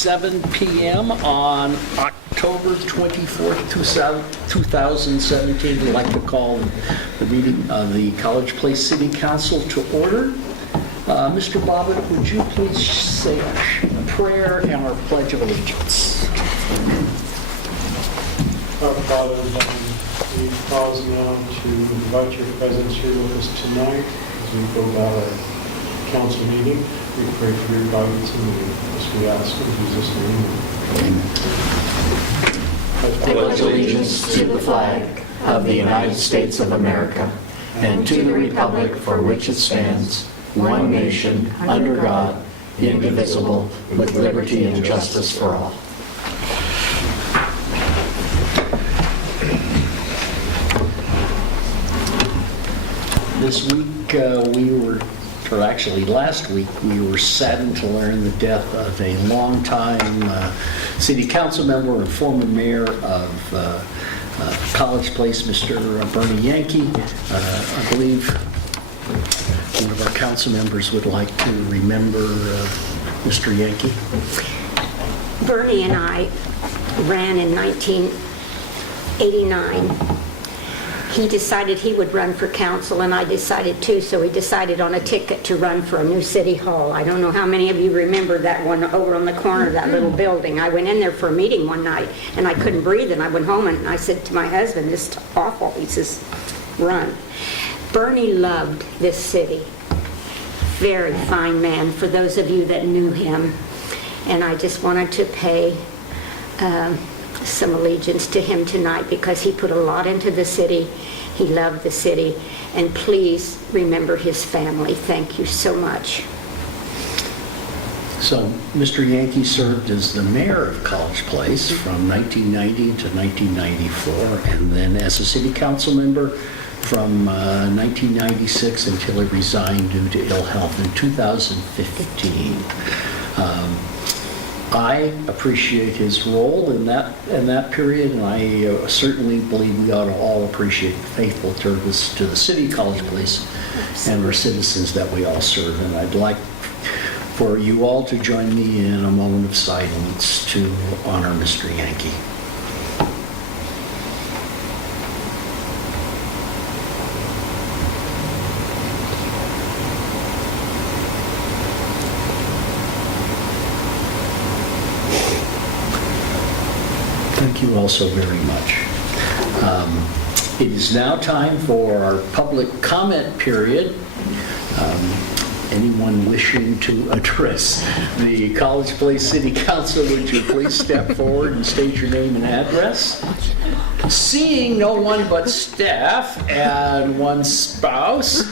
7 p.m. on October 24th, 2017. We'd like to call the meeting of the College Place City Council to order. Mr. Bobbitt, would you please say a prayer and our Pledge of Allegiance? Our Father in heaven, we pause now to invite your presence here with us tonight as we go about our council meeting. We pray for your guidance and leading as we ask in Jesus' name. I pledge allegiance to the flag of the United States of America and to the republic for which it stands, one nation, under God, indivisible, with liberty and justice for all. This week last week, we were saddened to learn the death of a longtime city council member and former mayor of College Place, Mr. Bernie Yankee. I believe one of our council members would like to remember Mr. Yankee. Bernie and I ran in 1989. He decided he would run for council, and I decided too, so we decided on a ticket to run for a new city hall. I don't know how many of you remember that one over on the corner of that little building. I went in there for a meeting one night, and I couldn't breathe, and I went home, and I said to my husband, "This is awful." He says, "Run." Bernie loved this city. Very fine man, for those of you that knew him. And I just wanted to pay some allegiance to him tonight because he put a lot into the city. He loved the city. And please remember his family. Thank you so much. So, Mr. Yankee served as the mayor of College Place from 1990 to 1994, and then as a city council member from 1996 until he resigned due to ill health in 2015. I appreciate his role in that period, and I certainly believe we ought to all appreciate the faithful service to the city, College Place, and our citizens that we all serve. And I'd like for you all to join me in a moment of silence to honor Mr. Yankee. Thank you all so very much. It is now time for our public comment period. Anyone wishing to address the College Place City Council, would you please step forward and state your name and address? Seeing no one but staff and one spouse,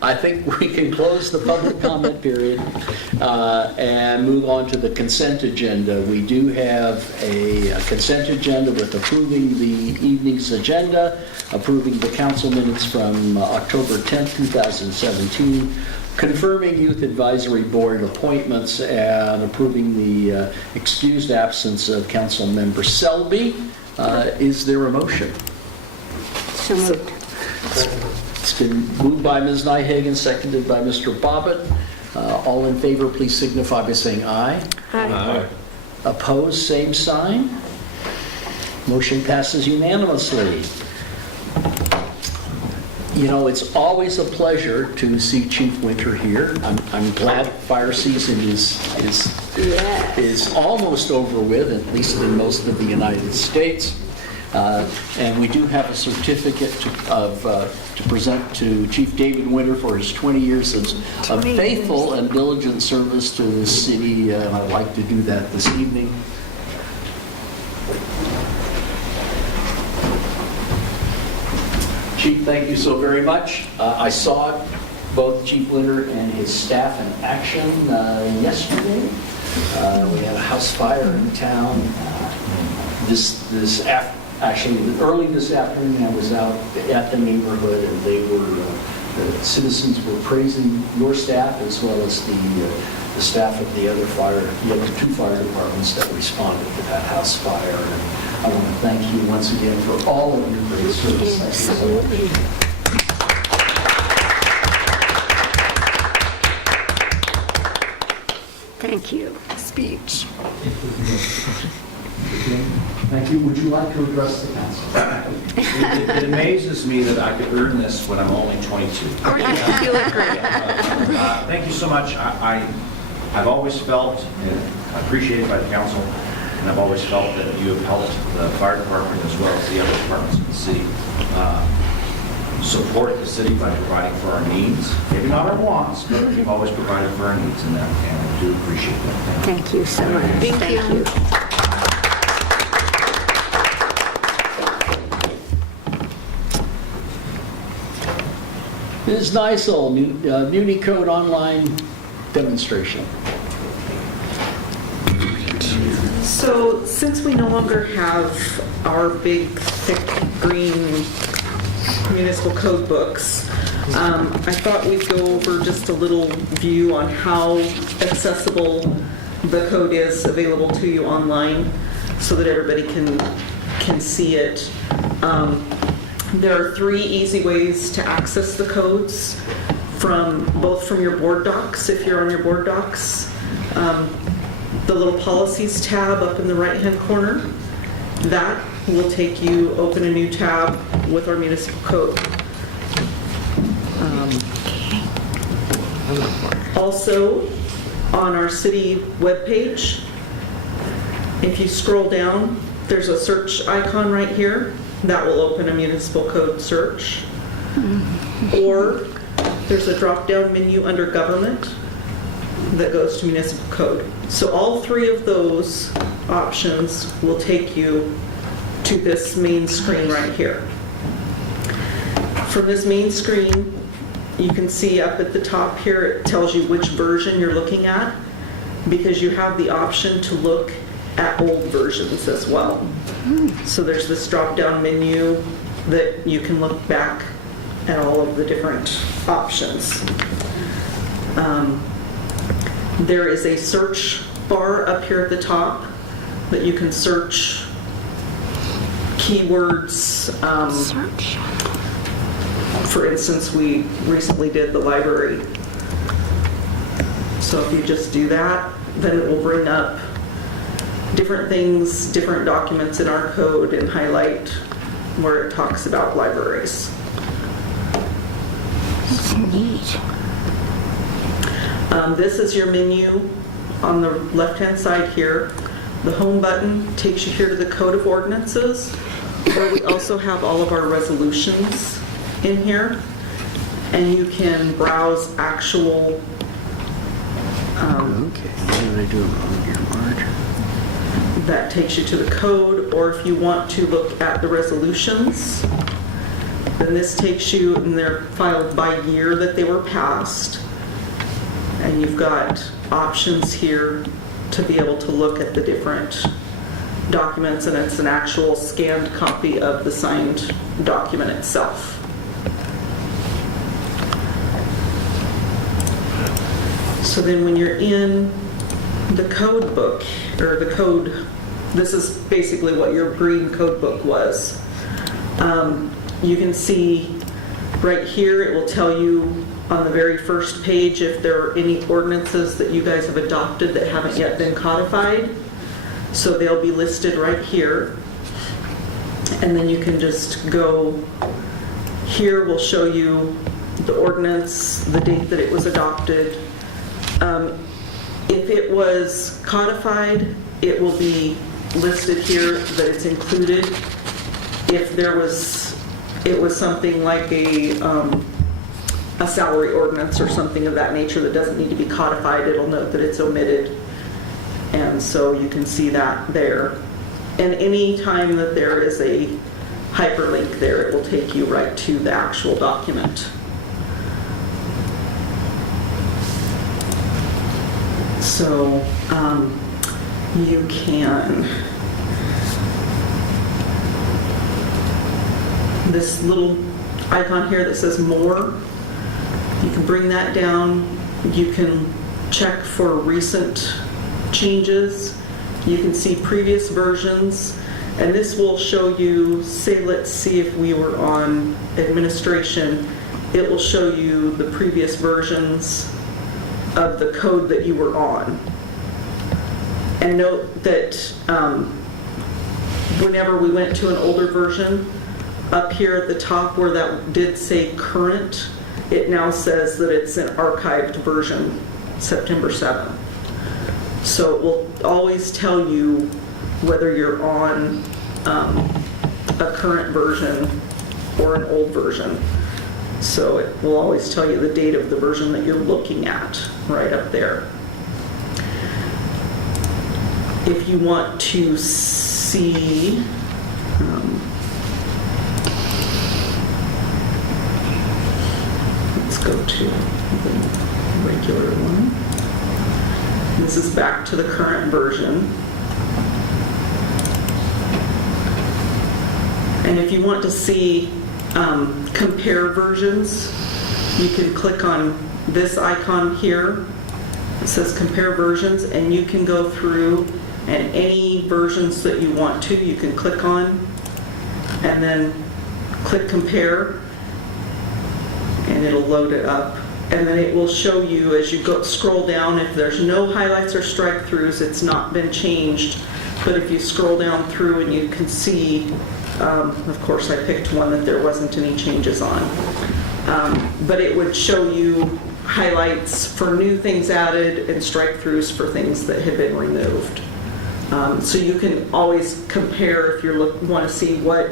I think we can close the public comment period and move on to the consent agenda. We do have a consent agenda with approving the evening's agenda, approving the council minutes from October 10th, 2017, confirming Youth Advisory Board appointments, and approving the excused absence of Council Member Selby. Is there a motion? So moved. It's been moved by Ms. Nyhagen, seconded by Mr. Bobbitt. All in favor, please signify by saying aye. Aye. Opposed, same sign. Motion passes unanimously. You know, it's always a pleasure to see Chief Winter here. I'm glad fire season is almost over with, at least in most of the United States. And we do have a certificate to present to Chief David Winter for his 20 years of faithful and diligent service to the city, and I'd like to do that this evening. Chief, thank you so very much. I saw both Chief Winter and his staff in action yesterday. We had a house fire in town. Actually, early this afternoon, I was out at the neighborhood, and the citizens were praising your staff as well as the staff of the other two fire departments that responded to that house fire. And I want to thank you once again for all of your great service. Absolutely. Thank you. speech. Thank you. Would you like to address the council? It amazes me that I could earn this when I'm only 22. You look great. Thank you so much. I've always felt appreciated by the council, and I've always felt that you have helped the fire department as well as the other departments in the city support the city by providing for our needs. Maybe not our wants, but you've always provided for our needs in that, and I do appreciate that. Thank you so much. Thank you. Ms. Nysel, Muni Code online demonstration. So since we no longer have our big, thick, green municipal code books, I thought we'd go over just a little view on how accessible the code is available to you online so that everybody can see it. There are 3 easy ways to access the codes, both from your board docs, if you're on your board docs. The little policies tab up in the right-hand corner, that will take you, open a new tab with our municipal code. Also, on our city webpage, if you scroll down, there's a search icon right here. That will open a municipal code search. Or there's a drop-down menu under government that goes to municipal code. So all 3 of those options will take you to this main screen right here. From this main screen, you can see up at the top here, it tells you which version you're looking at, because you have the option to look at old versions as well. So there's this drop-down menu that you can look back at all of the different options. There is a search bar up here at the top that you can search keywords. Search. For instance, we recently did the library. So if you just do that, then it will bring up different things, different documents in our code, and highlight where it talks about libraries. That's neat. This is your menu on the left-hand side here. The home button takes you here to the Code of Ordinances, where we also have all of our resolutions in here, and you can browse actual Okay, what did I do wrong here, Marge? that takes you to the code, or if you want to look at the resolutions, then this takes you, and they're filed by year that they were passed, and you've got options here to be able to look at the different documents, and it's an actual scanned copy of the signed document itself. So then when you're in the code book, or the code, this is basically what your green code book was. You can see right here, it will tell you on the very first page if there are any ordinances that you guys have adopted that haven't yet been codified. So they'll be listed right here. And then you can just go, here will show you the ordinance, the date that it was adopted. If it was codified, it will be listed here that it's included. If it was something like a salary ordinance or something of that nature that doesn't need to be codified, it'll note that it's omitted. And so you can see that there. And any time that there is a hyperlink there, it will take you right to the actual document. So you can, this little icon here that says more, you can bring that down. You can check for recent changes. You can see previous versions, and this will show you, say, let's see if we were on administration, it will show you the previous versions of the code that you were on. And note that whenever we went to an older version, up here at the top where that did say current, it now says that it's an archived version, September 7th. So it will always tell you whether you're on a current version or an old version. So it will always tell you the date of the version that you're looking at right up there. If you want to see let's go to the regular one. This is back to the current version. And if you want to see compare versions, you can click on this icon here. It says compare versions, and you can go through, and any versions that you want to, you can click on and then click compare, and it'll load it up. And then it will show you as you go scroll down, if there's no highlights or strike throughs, it's not been changed. But if you scroll down through, and you can see, of course I picked one that there wasn't any changes on, but it would show you highlights for new things added and strike throughs for things that had been removed. So you can always compare if you want to see what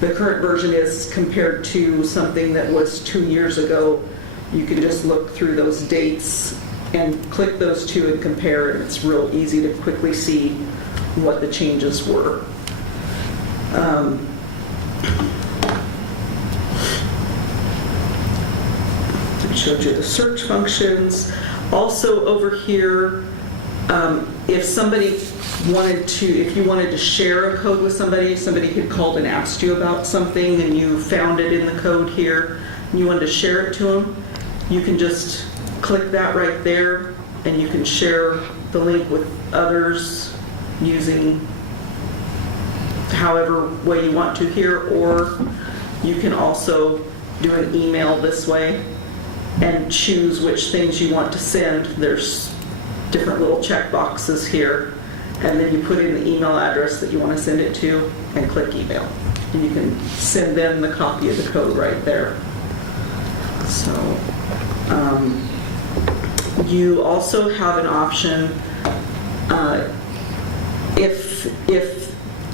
the current version is compared to something that was 2 years ago. You can just look through those dates and click those two and compare, and it's real easy to quickly see what the changes were. I showed you the search functions. Also over here, if somebody wanted to, if you wanted to share a code with somebody, somebody had called and asked you about something and you found it in the code here, and you wanted to share it to them, you can just click that right there, and you can share the link with others using however way you want to here, or you can also do an email this way and choose which things you want to send. There's different little check boxes here, and then you put in the email address that you want to send it to and click email, and you can send them the copy of the code right there. So you also have an option if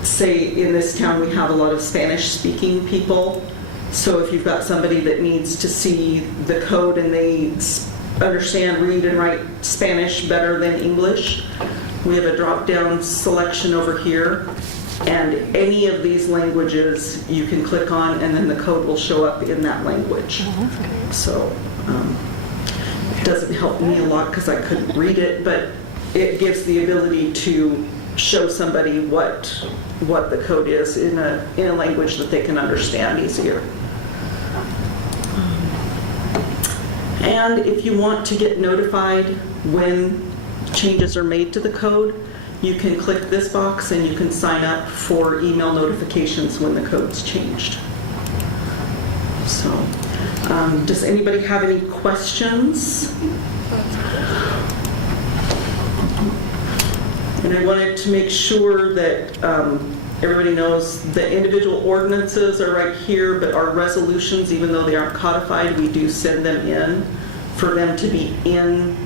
say in this town we have a lot of Spanish speaking people, so if you've got somebody that needs to see the code and they understand, read and write Spanish better than English, we have a drop down selection over here, and any of these languages you can click on, and then the code will show up in that language. So it doesn't help me a lot because I couldn't read it, but it gives the ability to show somebody what the code is in a language that they can understand easier. And if you want to get notified when changes are made to the code, you can click this box and you can sign up for email notifications when the code's changed. So, does anybody have any questions? And I wanted to make sure that everybody knows the individual ordinances are right here, but our resolutions, even though they aren't codified, we do send them in for them to be in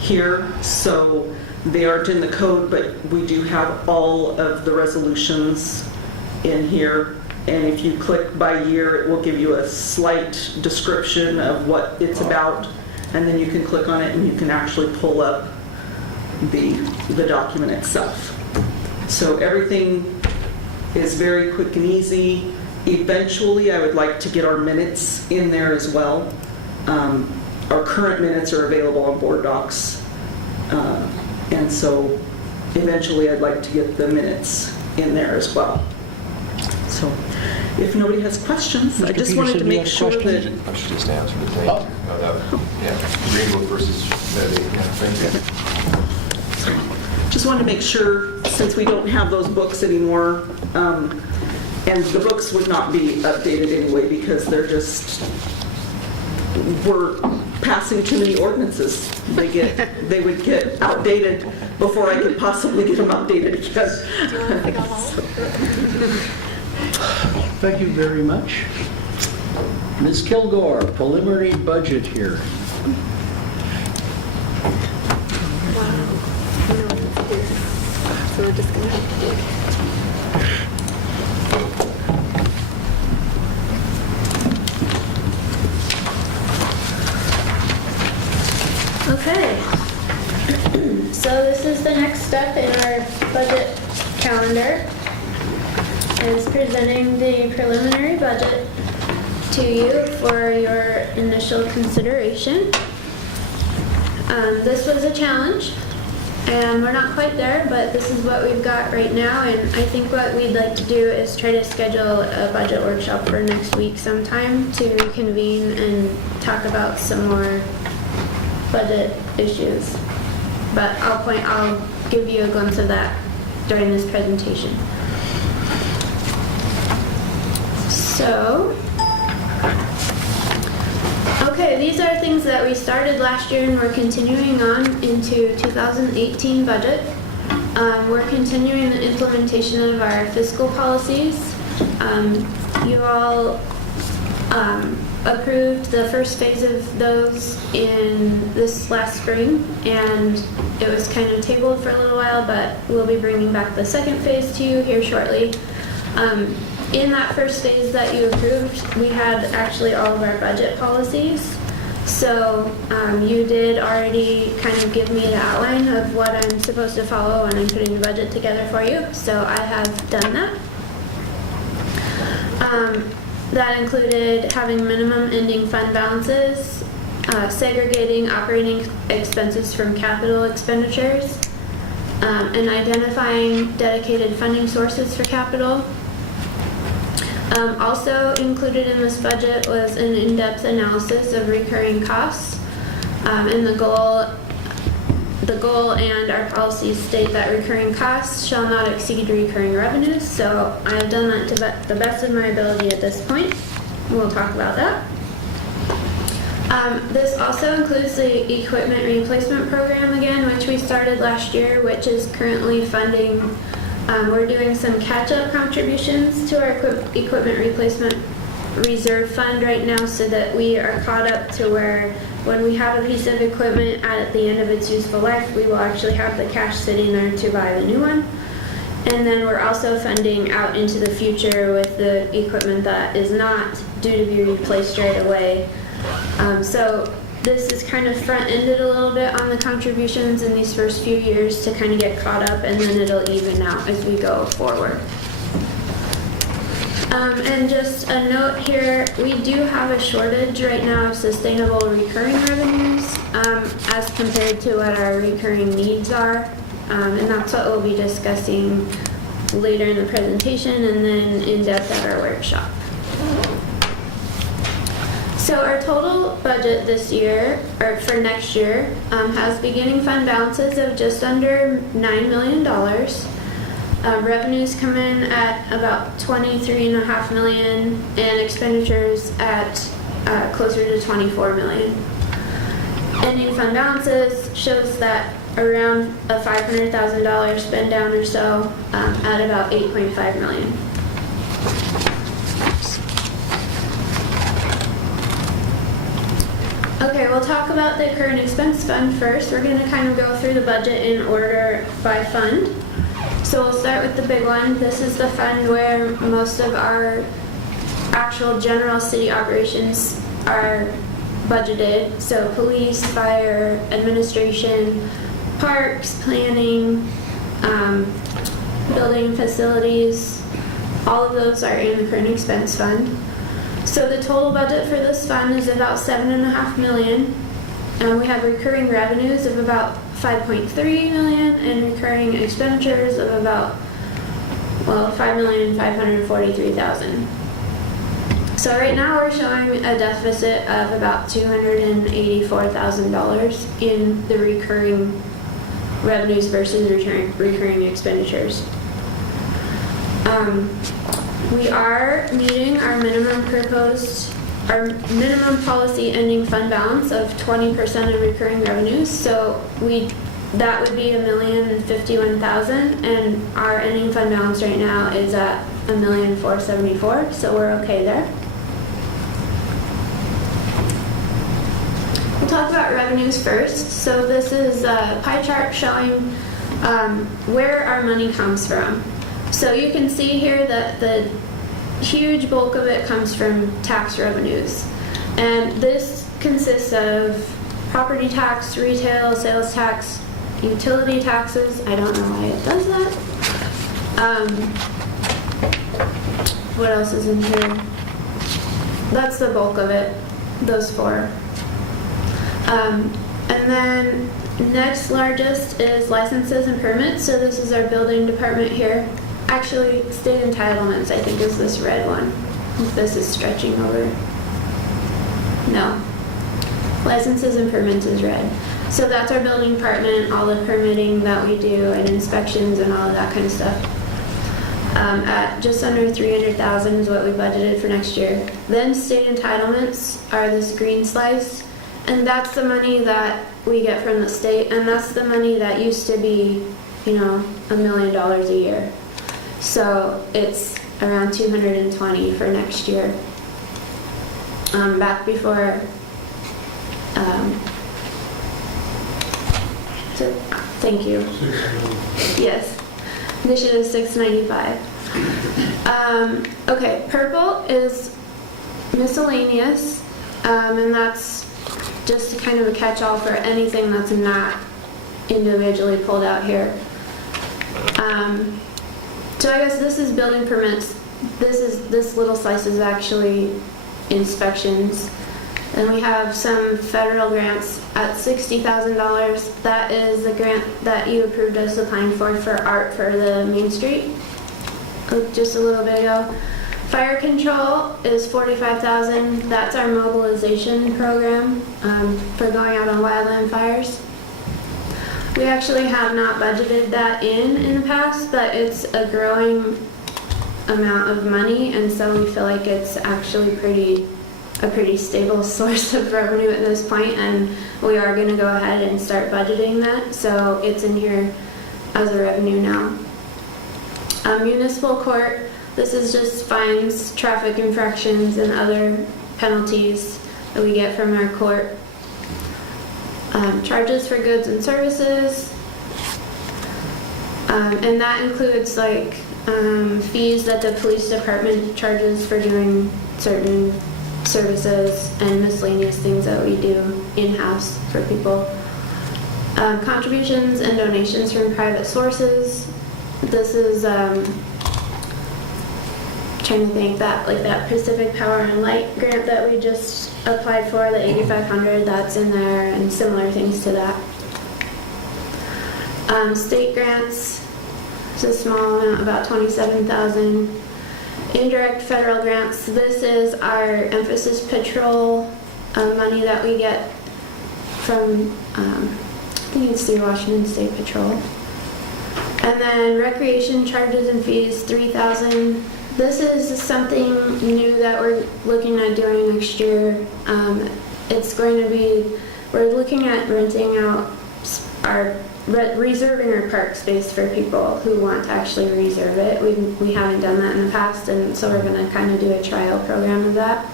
here. So they aren't in the code, but we do have all of the resolutions in here. And if you click by year, it will give you a slight description of what it's about. And then you can click on it and you can actually pull up the document itself. So everything is very quick and easy. Eventually, I would like to get our minutes in there as well. Our current minutes are available on Board Docs. And so eventually I'd like to get the minutes in there as well. So if nobody has questions, I just wanted to make sure that... I should just answer the thing. Greenwood versus Betty. Thank you. Just wanted to make sure, since we don't have those books anymore, and the books would not be updated anyway because they're just, we're passing too many ordinances. They would get outdated before I could possibly get them updated again. Thank you very much. Ms. Kilgore, preliminary budget here. So we're just gonna have to do it. Okay, so this is the next step in our budget calendar, is presenting the preliminary budget to you for your initial consideration. This was a challenge, and we're not quite there, but this is what we've got right now, and I think what we'd like to do is try to schedule a budget workshop for next week sometime to reconvene and talk about some more budget issues. But I'll give you a glimpse of that during this presentation. So, okay, these are things that we started last year and we're continuing on into 2018 budget. We're continuing the implementation of our fiscal policies. You all approved the first phase of those in this last spring, and it was kind of tabled for a little while, but we'll be bringing back the second phase to you here shortly. In that first phase that you approved, we had actually all of our budget policies. So you did already kind of give me the outline of what I'm supposed to follow when I'm putting the budget together for you. So I have done that. That included having minimum ending fund balances, segregating operating expenses from capital expenditures, and identifying dedicated funding sources for capital. Also included in this budget was an in-depth analysis of recurring costs, and the goal and our policies state that recurring costs shall not exceed recurring revenues. So I've done that to the best of my ability at this point. We'll talk about that. This also includes the equipment replacement program again, which we started last year, which is currently funding. We're doing some catch-up contributions to our equipment replacement reserve fund right now so that we are caught up to where when we have a piece of equipment at the end of its useful life, we will actually have the cash sitting there to buy the new one. And then we're also funding out into the future with the equipment that is not due to be replaced right away. So this is kind of front-ended a little bit on the contributions in these first few years to kind of get caught up, and then it'll even out as we go forward. And just a note here, we do have a shortage right now of sustainable recurring revenues as compared to what our recurring needs are. And that's what we'll be discussing later in the presentation and then in depth at our workshop. So our total budget this year, or for next year, has beginning fund balances of just under $9 million. Revenues come in at about $23.5 million, and expenditures at closer to $24 million. Ending fund balances shows that around a $500,000 spend down or so at about $8.5 million. Okay, we'll talk about the current expense fund first. We're going to kind of go through the budget in order by fund. So we'll start with the big one. This is the fund where most of our actual general city operations are budgeted. So police, fire, administration, parks, planning, building facilities, all of those are in the current expense fund. So the total budget for this fund is about $7.5 million. We have recurring revenues of about $5.3 million and recurring expenditures of about, well, $5,543,000. So right now we're showing a deficit of about $284,000 in the recurring revenues versus recurring expenditures. We are meeting our minimum policy ending fund balance of 20% of recurring revenues. So that would be $1.9 $151,000, and our ending fund balance right now is at $1,474,000, so we're okay there. We'll talk about revenues first. So this is a pie chart showing where our money comes from. So you can see here that the huge bulk of it comes from tax revenues. And this consists of property tax, retail, sales tax, utility taxes. I don't know why it does that. What else is in here? That's the bulk of it, those four. And then next largest is licenses and permits. So this is our building department here. Actually, state entitlements, I think, is this red one. If this is stretching over. No. Licenses and permits is red. So that's our building department, all the permitting that we do and inspections and all of that kind of stuff. At just under $300,000 is what we budgeted for next year. Then state entitlements are this green slice, and that's the money that we get from the state, and that's the money that used to be, $1 million a year. So it's around 220 for next year. Back before, thank you. Yes, this is 695. Okay, purple is miscellaneous, and that's just kind of a catch-all for anything that's not individually pulled out here. So I guess this is building permits. This little slice is actually inspections. And we have some federal grants at $60,000. That is the grant that you approved us applying for art for the Main Street just a little bit ago. Fire control is $45,000. That's our mobilization program for going out on wildland fires. We actually have not budgeted that in the past, but it's a growing amount of money, and so we feel like it's actually a pretty stable source of revenue at this point, and we are going to go ahead and start budgeting that, so it's in here as a revenue now. Municipal court, this is just fines, traffic infractions, and other penalties that we get from our court. Charges for goods and services, and that includes fees that the police department charges for doing certain services and miscellaneous things that we do in-house for people. Contributions and donations from private sources. This is trying to think that Pacific Power and Light grant that we just applied for, the $8,500, that's in there, and similar things to that. State grants, it's a small amount, about $27,000. Indirect federal grants, this is our emphasis patrol money that we get from, I think it's through Washington State Patrol. And then recreation charges and fees, $3,000. This is something new that we're looking at doing next year. It's going to be, we're looking at renting out reserving our park space for people who want to actually reserve it. We haven't done that in the past, and so we're going to kind of do a trial program of that.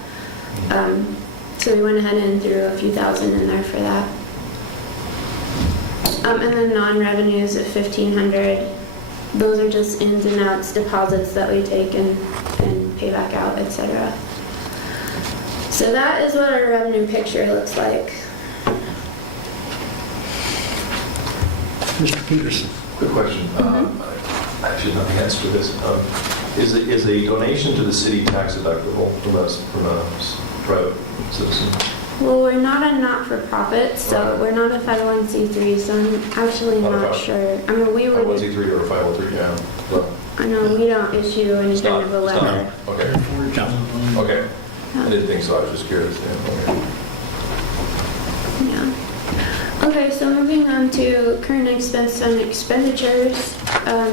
So we went ahead and threw a few thousand in there for that. And then non-revenues at $1,500. Those are just ins and outs, deposits that we take and pay back out, etc. So that is what our revenue picture looks like. Mr. Peterson. Quick question. I should know the answer to this. Is a donation to the city tax deductible from a private citizen? Well, we're not a not-for-profit, so we're not a 501c3, so I'm actually not sure. I mean, we would... 501c3 or a 503, yeah. So, I know, we don't issue any kind of a it's not. letter. Okay. Okay. I didn't think so. I was just curious. Yeah. Okay, so moving on to current expense and expenditures.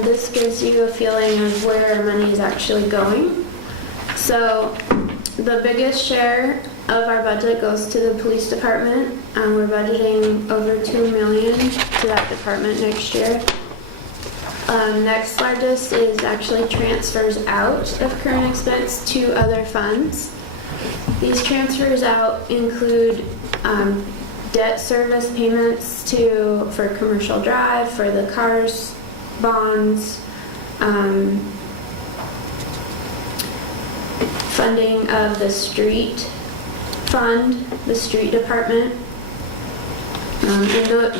This gives you a feeling of where our money is actually going. So the biggest share of our budget goes to the police department. We're budgeting over $2 million to that department next year. Next largest is actually transfers out of current expense to other funds. These transfers out include debt service payments for commercial drive, for the cars, bonds, funding of the street fund, the street department. And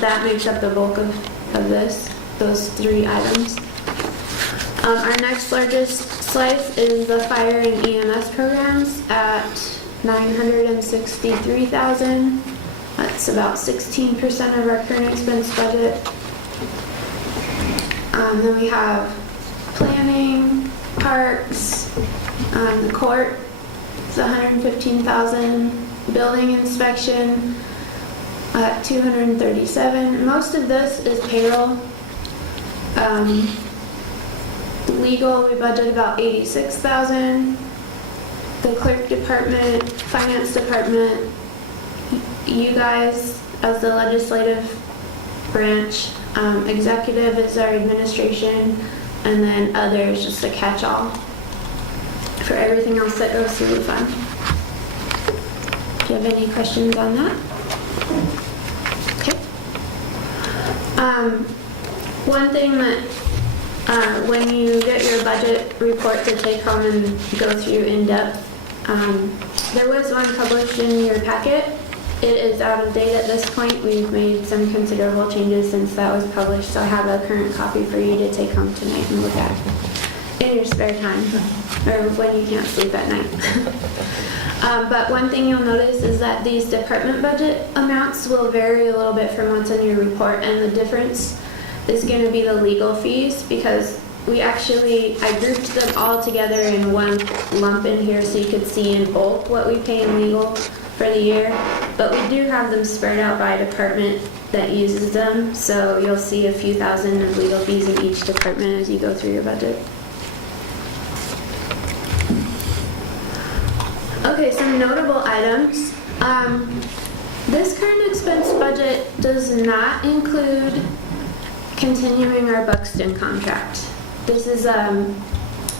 that makes up the bulk of those 3 items. Our next largest slice is the fire and EMS programs at $963,000. That's about 16% of our current expense budget. Then we have planning, parks, the court, it's $115,000, building inspection at $237,000. Most of this is payroll. Legal, we budget about $86,000. The clerk department, finance department, you guys as the legislative branch, executive is our administration, and then others, just a catch-all for everything else that goes through the fund. Do you have any questions on that? Okay. One thing that when you get your budget report to take home and go through in depth, there was one published in your packet. It is out of date at this point. We've made some considerable changes since that was published, so I have a current copy for you to take home tonight and look at in your spare time, or when you can't sleep at night. But one thing you'll notice is that these department budget amounts will vary a little bit from what's in your report, and the difference is going to be the legal fees, because I grouped them all together in one lump in here so you could see in bulk what we pay in legal for the year, but we do have them spread out by department that uses them, so you'll see a few thousand of legal fees in each department as you go through your budget. Okay, some notable items. This current expense budget does not include continuing our Buxton contract. This is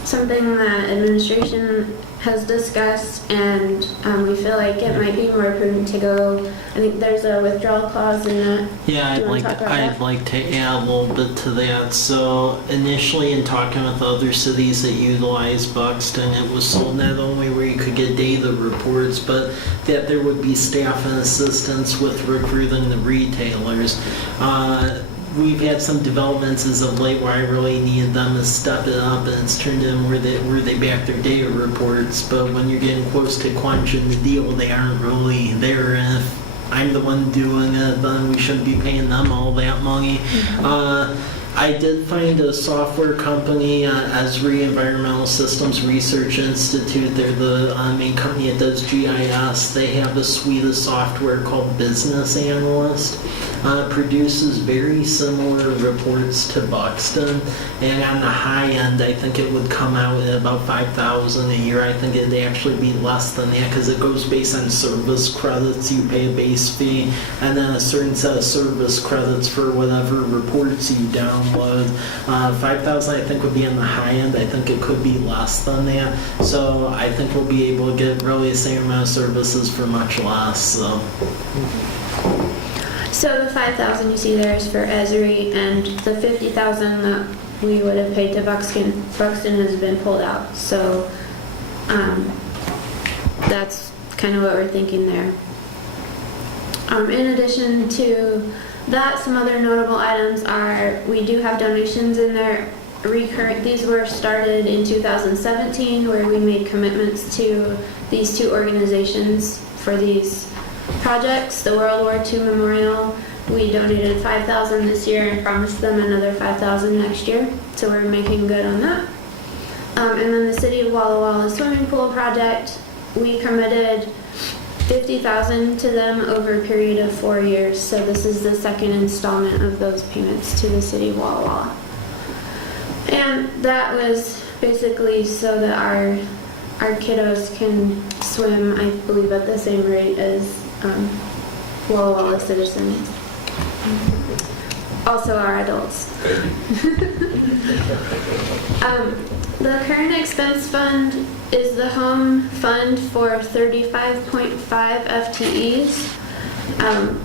something that administration has discussed, and we feel like it might be more prudent to go. I think there's a withdrawal clause in that. Yeah, I'd like to add a little bit to that. So initially, in talking with other cities that utilize Buxton, it was sold not only where you could get data reports, but that there would be staff and assistance with recruiting the retailers. We've had some developments as of late where I really needed them to step it up, and it's turned in where they back their data reports. But when you're getting close to quenching the deal, they aren't really there. And if I'm the one doing it, then we shouldn't be paying them all that money. I did find a software company, Esri Environmental Systems Research Institute. They're the main company that does GIS. They have a suite of software called Business Analyst. Produces very similar reports to Buxton, and on the high end, I think it would come out at about $5,000 a year. I think it'd actually be less than that because it goes based on service credits. You pay a base fee, and then a certain set of service credits for whatever reports you download. $5,000 I think would be on the high end. I think it could be less than that. So I think we'll be able to get really the same amount of services for much less. So the $5,000 you see there is for Esri, and the $50,000 that we would have paid to Buxton has been pulled out. So that's kind of what we're thinking there. In addition to that, some other notable items are we do have donations in there. These were started in 2017, where we made commitments to these 2 organizations for these projects. The World War II Memorial, we donated $5,000 this year and promised them another $5,000 next year, so we're making good on that. And then the City of Walla Walla swimming pool project, we committed $50,000 to them over a period of 4 years, so this is the second installment of those payments to the City of Walla Walla. And that was basically so that our kiddos can swim, I believe, at the same rate as Walla Walla citizens. also our adults. The current expense fund is the home fund for 35.5 FTEs.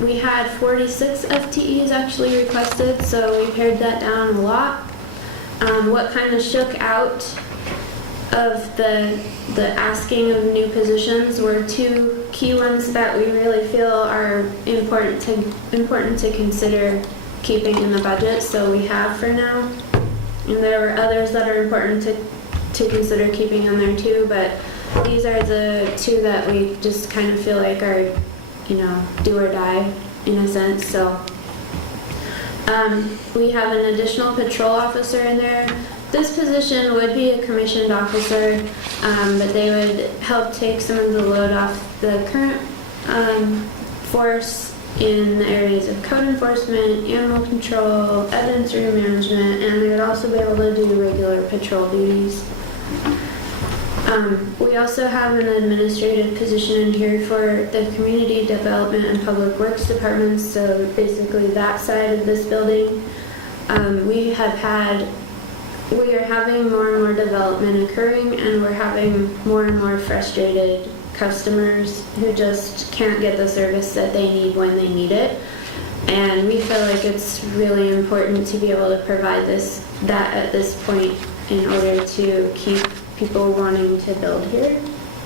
We had 46 FTEs actually requested, so we pared that down a lot. What kind of shook out of the asking of new positions were two key ones that we really feel are important to consider keeping in the budget, so we have for now. And there were others that are important to consider keeping in there too, but these are the two that we just kind of feel like are, do or die in a sense. So we have an additional patrol officer in there. This position would be a commissioned officer, but they would help take some of the load off the current force in the areas of code enforcement, animal control, evidence room management, and they would also be able to do regular patrol duties. We also have an administrative position in here for the community development and public works departments, so basically that side of this building. We are having more and more development occurring, and we're having more and more frustrated customers who just can't get the service that they need when they need it. And we feel like it's really important to be able to provide that at this point in order to keep people wanting to build here.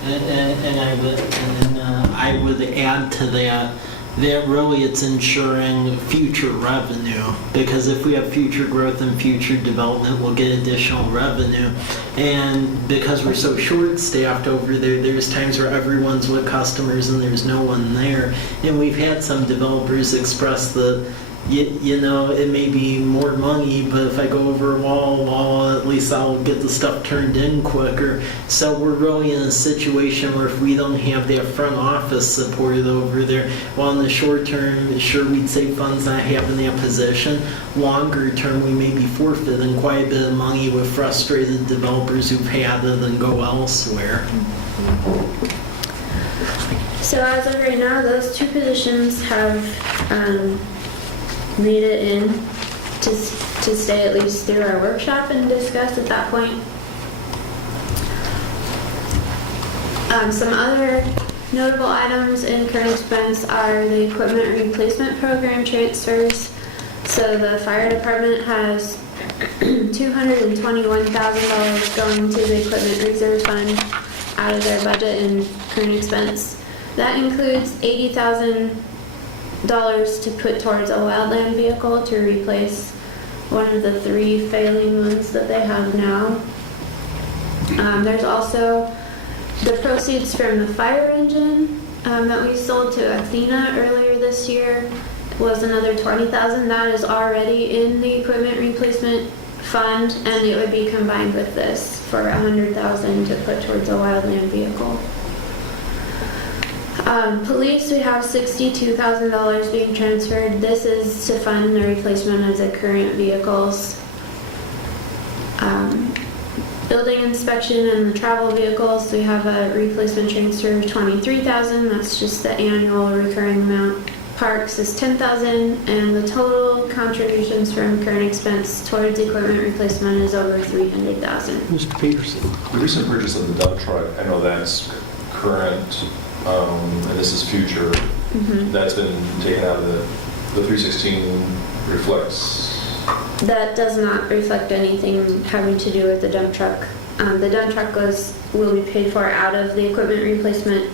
And I would add to that really it's ensuring future revenue, because if we have future growth and future development, we'll get additional revenue. And because we're so short-staffed over there, there's times where everyone's with customers and there's no one there. And we've had some developers express it may be more money, but if I go over a wall, at least I'll get the stuff turned in quicker. So we're really in a situation where if we don't have that front office support over there, while in the short term, sure, we'd save funds not having that position. Longer term, we may be forfeiting quite a bit of money with frustrated developers who've had it and go elsewhere. So as of right now, those two positions have made it in to stay at least through our workshop and discuss at that point. Some other notable items in current expense are the equipment replacement program transfers. So the fire department has $221,000 going to the equipment reserve fund out of their budget in current expense. That includes $80,000 to put towards a wildland vehicle to replace one of the 3 failing ones that they have now. There's also the proceeds from the fire engine that we sold to Athena earlier this year was another $20,000. That is already in the equipment replacement fund, and it would be combined with this for $100,000 to put towards a wildland vehicle. Police, we have $62,000 being transferred. This is to fund the replacement of the current vehicles. Building inspection and the travel vehicles, we have a replacement transfer of $23,000. That's just the annual recurring amount. Parks is $10,000, and the total contributions from current expense towards equipment replacement is over $300,000. Mr. Peterson. The recent purchase of the dump truck, I know that's current, and this is future. Mm-hmm. That's been taken out of the 316 reflects. That does not reflect anything having to do with the dump truck. The dump truck will be paid for out of the equipment replacement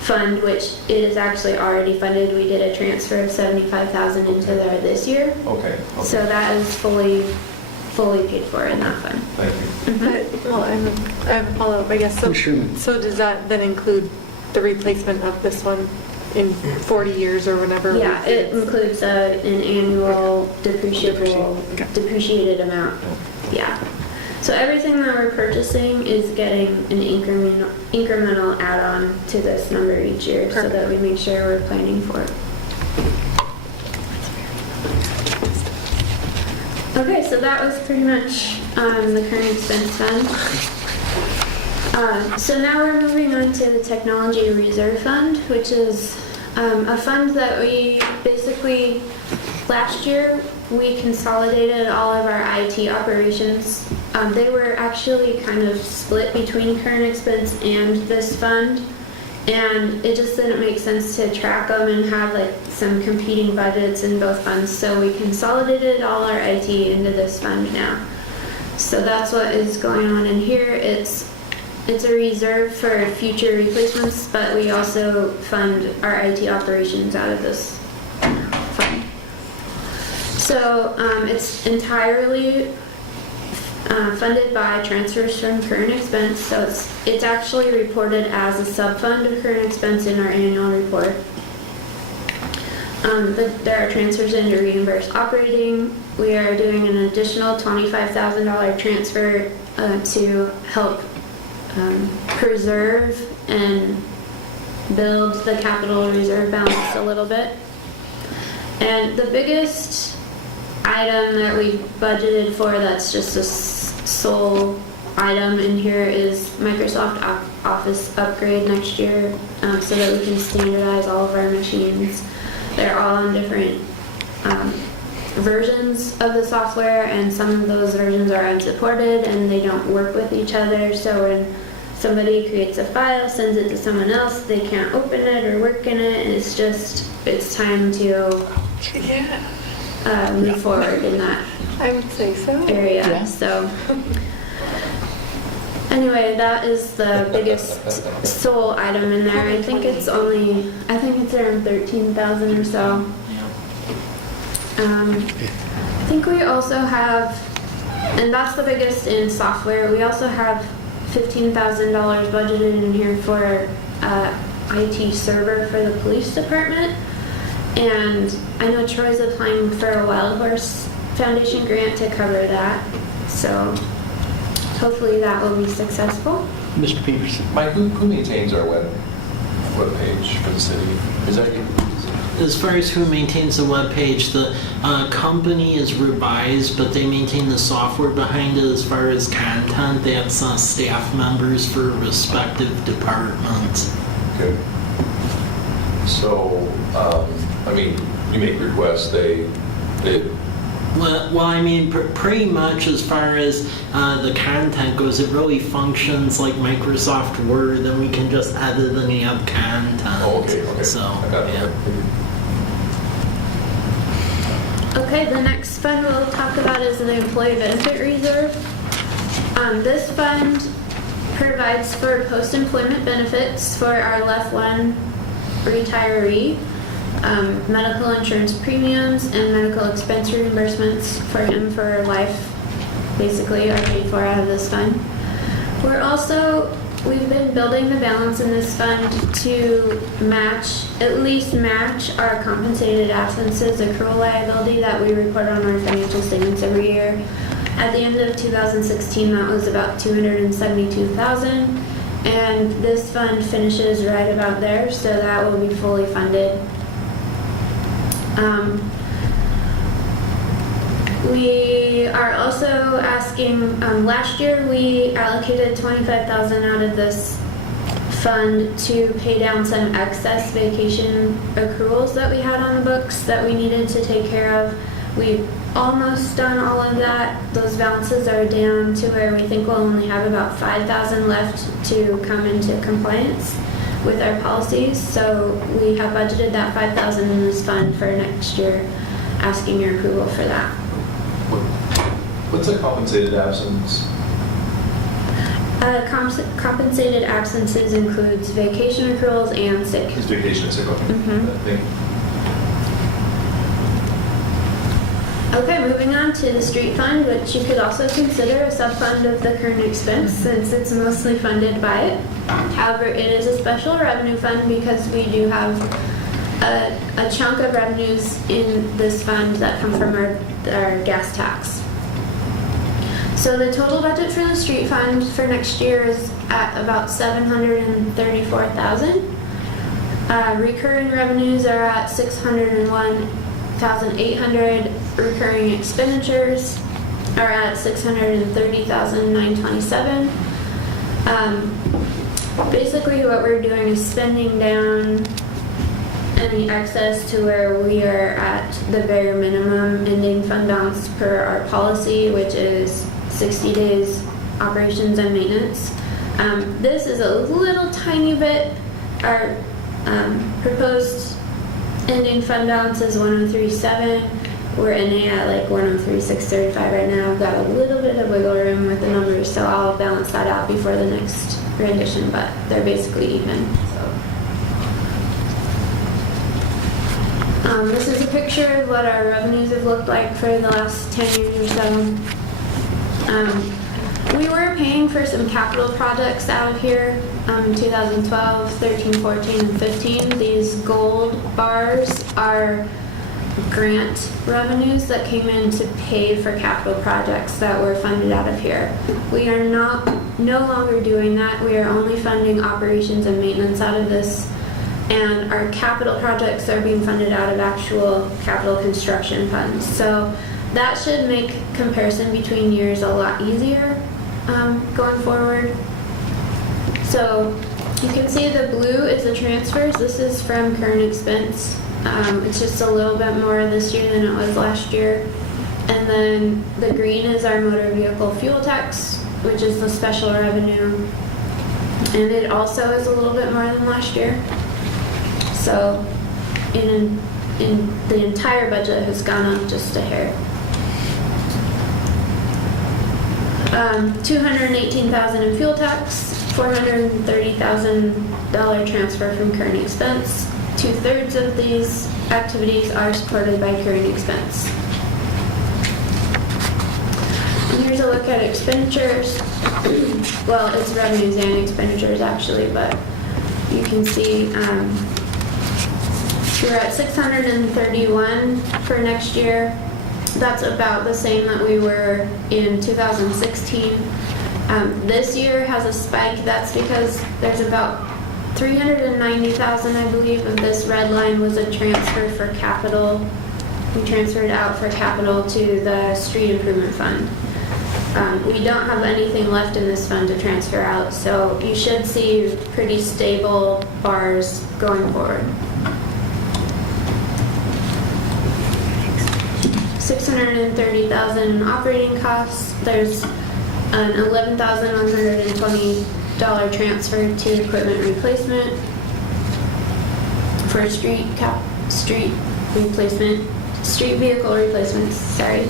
fund, which it is actually already funded. We did a transfer of $75,000 into there this year. Okay. So that is fully paid for in that fund. Thank you. Well, I have a follow-up, I guess. So does that then include the replacement of this one in 40 years or whenever? Yeah, it includes an annual depreciated amount. Yeah. So everything that we're purchasing is getting an incremental add-on to this number each year. Perfect. So that we make sure we're planning for it. Okay, so that was pretty much the current expense fund. So now we're moving on to the Technology Reserve Fund, which is a fund that we basically, last year we consolidated all of our IT operations. They were actually kind of split between current expense and this fund, and it just didn't make sense to track them and have like some competing budgets in both funds. So we consolidated all our IT into this fund now. So that's what is going on in here. It's a reserve for future replacements, but we also fund our IT operations out of this fund. So it's entirely funded by transfers from current expense. So it's actually reported as a sub-fund of current expense in our annual report. But there are transfers in to reimburse operating. We are doing an additional $25,000 transfer to help preserve and build the capital reserve balance a little bit. And the biggest item that we budgeted for that's just a sole item in here is Microsoft Office upgrade next year, so that we can standardize all of our machines. They're all on different versions of the software, and some of those versions are unsupported and they don't work with each other. So when somebody creates a file, sends it to someone else, they can't open it or work in it, and it's time to move forward in that I would say so. area. Yeah. So anyway, that is the biggest sole item in there. I think it's around 13,000 or so. I think we also have, and that's the biggest in software, we also have $15,000 budgeted in here for IT server for the police department. And I know Troy's applying for a Wild Horse Foundation grant to cover that. So hopefully that will be successful. Mr. Peterson. Mike, who maintains our web page for the city? Is that you? As far as who maintains the web page, the company is Revise, but they maintain the software behind it. As far as content, that's staff members for respective departments. Okay. So, you make requests, they Well, I mean, pretty much as far as the content goes, it really functions like Microsoft Word, and we can just edit and add content. Oh, okay. So, I got it. yeah. Okay, the next fund we'll talk about is the Employee Benefit Reserve. This fund provides for post-employment benefits for our left one retiree, medical insurance premiums, and medical expense reimbursements for him for life, basically, are paid for out of this fund. We've been building the balance in this fund to at least match our compensated absences accrual liability that we report on our financial statements every year. At the end of 2016, that was about $272,000, and this fund finishes right about there, so that will be fully funded. We are also asking, last year we allocated $25,000 out of this fund to pay down some excess vacation accruals that we had on the books that we needed to take care of. We've almost done all of that. Those balances are down to where we think we'll only have about $5,000 left to come into compliance with our policies. So we have budgeted that $5,000 in this fund for next year, asking your approval for that. What's a compensated absence? Compensated absences includes vacation accruals and sick. Is vacation and sick? Okay. Mm-hmm. Okay, moving on to the street fund, which you could also consider a sub-fund of the current expense since it's mostly funded by it. However, it is a special revenue fund because we do have a chunk of revenues in this fund that come from our gas tax. So the total budget for the street fund for next year is at about $734,000. Recurring revenues are at $601,800. Recurring expenditures are at $630,927. Basically, what we're doing is spending down any excess to where we are at the bare minimum ending fund balance per our policy, which is 60 days operations and maintenance. This is a little tiny bit. Our proposed ending fund balance is 103.7. We're ending at like 103.635 right now. I've got a little bit of wiggle room with the numbers, so I'll balance that out before the next rendition, but they're basically even. This is a picture of what our revenues have looked like for the last 10 years or so. We were paying for some capital projects out of here in 2012, 13, 14, and 15. These gold bars are grant revenues that came in to pay for capital projects that were funded out of here. We are no longer doing that. We are only funding operations and maintenance out of this, and our capital projects are being funded out of actual capital construction funds. So that should make comparison between years a lot easier going forward. So you can see the blue is the transfers. This is from current expense. It's just a little bit more this year than it was last year. And then the green is our motor vehicle fuel tax, which is the special revenue. And it also is a little bit more than last year. So in the entire budget has gone up just a hair. $218,000 in fuel tax, $430,000 transfer from current expense. 2/3 of these activities are supported by current expense. And here's a look at expenditures. Well, it's revenues and expenditures actually, but you can see we're at 631 for next year. That's about the same that we were in 2016. This year has a spike. That's because there's about 390,000, I believe, of this red line was a transfer for capital. We transferred out for capital to the street improvement fund. We don't have anything left in this fund to transfer out, so you should see pretty stable bars going forward. 630,000 in operating costs. There's an $11,120 transfer to equipment replacement for street vehicle replacements, sorry.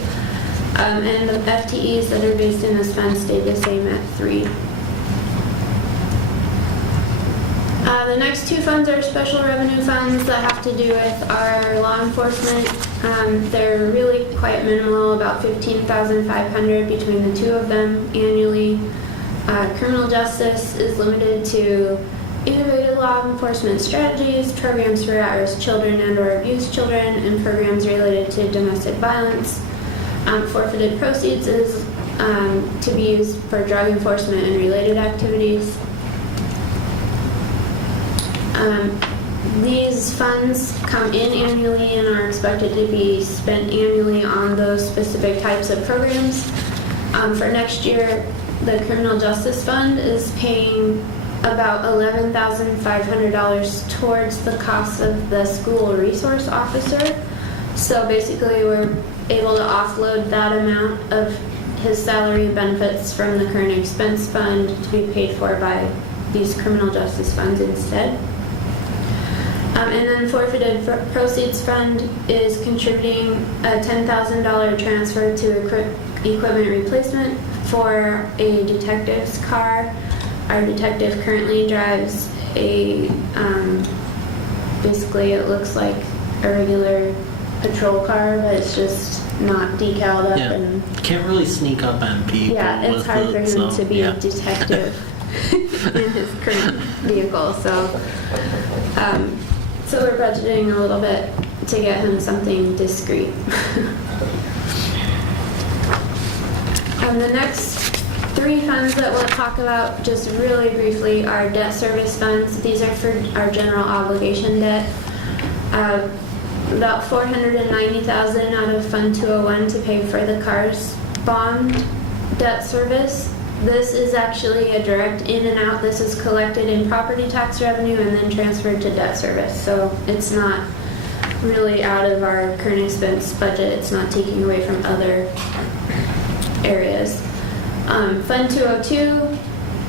And the FTEs that are based in this fund stayed the same at 3. The next two funds are special revenue funds that have to do with our law enforcement. They're really quite minimal, about $15,500 between the two of them annually. Criminal justice is limited to innovative law enforcement strategies, programs for at-risk children and/or abused children, and programs related to domestic violence. Forfeited proceeds is to be used for drug enforcement and related activities. These funds come in annually and are expected to be spent annually on those specific types of programs. For next year, the Criminal Justice Fund is paying about $11,500 towards the cost of the school resource officer. So basically, we're able to offload that amount of his salary and benefits from the current expense fund to be paid for by these criminal justice funds instead. And then forfeited proceeds fund is contributing a $10,000 transfer to equipment replacement for a detective's car. Our detective currently drives a, basically it looks like a regular patrol car, but it's just not decaled up. Yeah, and can't really sneak up on people. yeah, it's with hard it, for him so, to be yeah. a detective in his current vehicle. So we're budgeting a little bit to get him something discreet. The next three funds that we'll talk about just really briefly are debt service funds. These are for our general obligation debt. About $490,000 out of Fund 201 to pay for the CARS bond debt service. This is actually a direct in and out. This is collected in property tax revenue and then transferred to debt service. So it's not really out of our current expense budget. It's not taking away from other areas. Fund 202,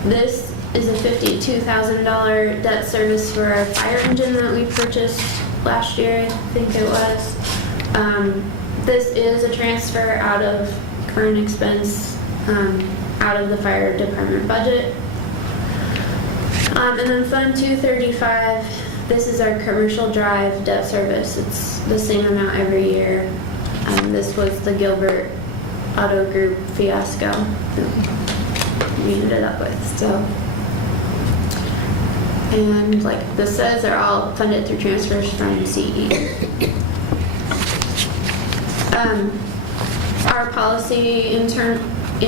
this is a $52,000 debt service for our fire engine that we purchased last year, I think it was. This is a transfer out of current expense, out of the fire department budget. And then Fund 235, this is our commercial drive debt service. It's the same amount every year. This was the Gilbert Auto Group fiasco that we ended up with. So, and like this says, they're all funded through transfers from CE. Our policy in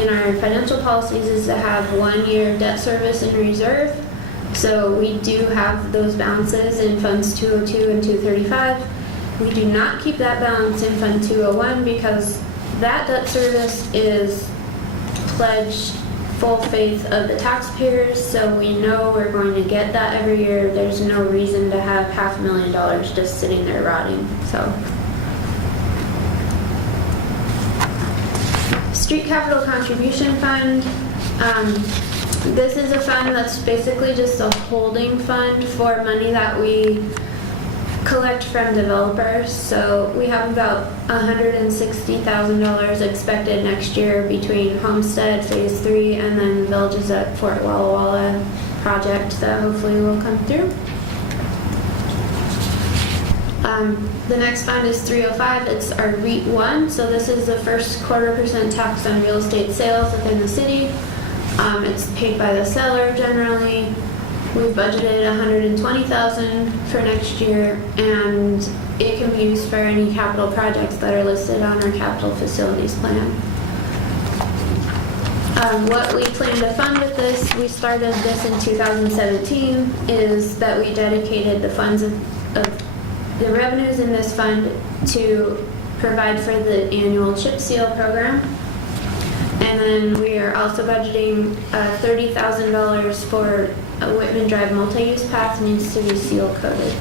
our financial policies is to have 1 year of debt service in reserve. So we do have those balances in Funds 202 and 235. We do not keep that balance in Fund 201 because that debt service is pledged full faith of the taxpayers, so we know we're going to get that every year. There's no reason to have $500,000 just sitting there rotting. So, Street Capital Contribution Fund. This is a fund that's basically just a holding fund for money that we collect from developers. So we have about $160,000 expected next year between Homestead Phase 3 and then the Villages at Fort Walla Walla project that hopefully will come through. The next fund is 305. It's our REIT 1. So this is the first 1/4% tax on real estate sales within the city. It's paid by the seller generally. We've budgeted $120,000 for next year, and it can be used for any capital projects that are listed on our capital facilities plan. What we plan to fund with this, we started this in 2017, is that we dedicated the funds of the revenues in this fund to provide for the annual chip seal program. And then we are also budgeting $30,000 for a Whitman Drive multi-use path needs to be seal coated.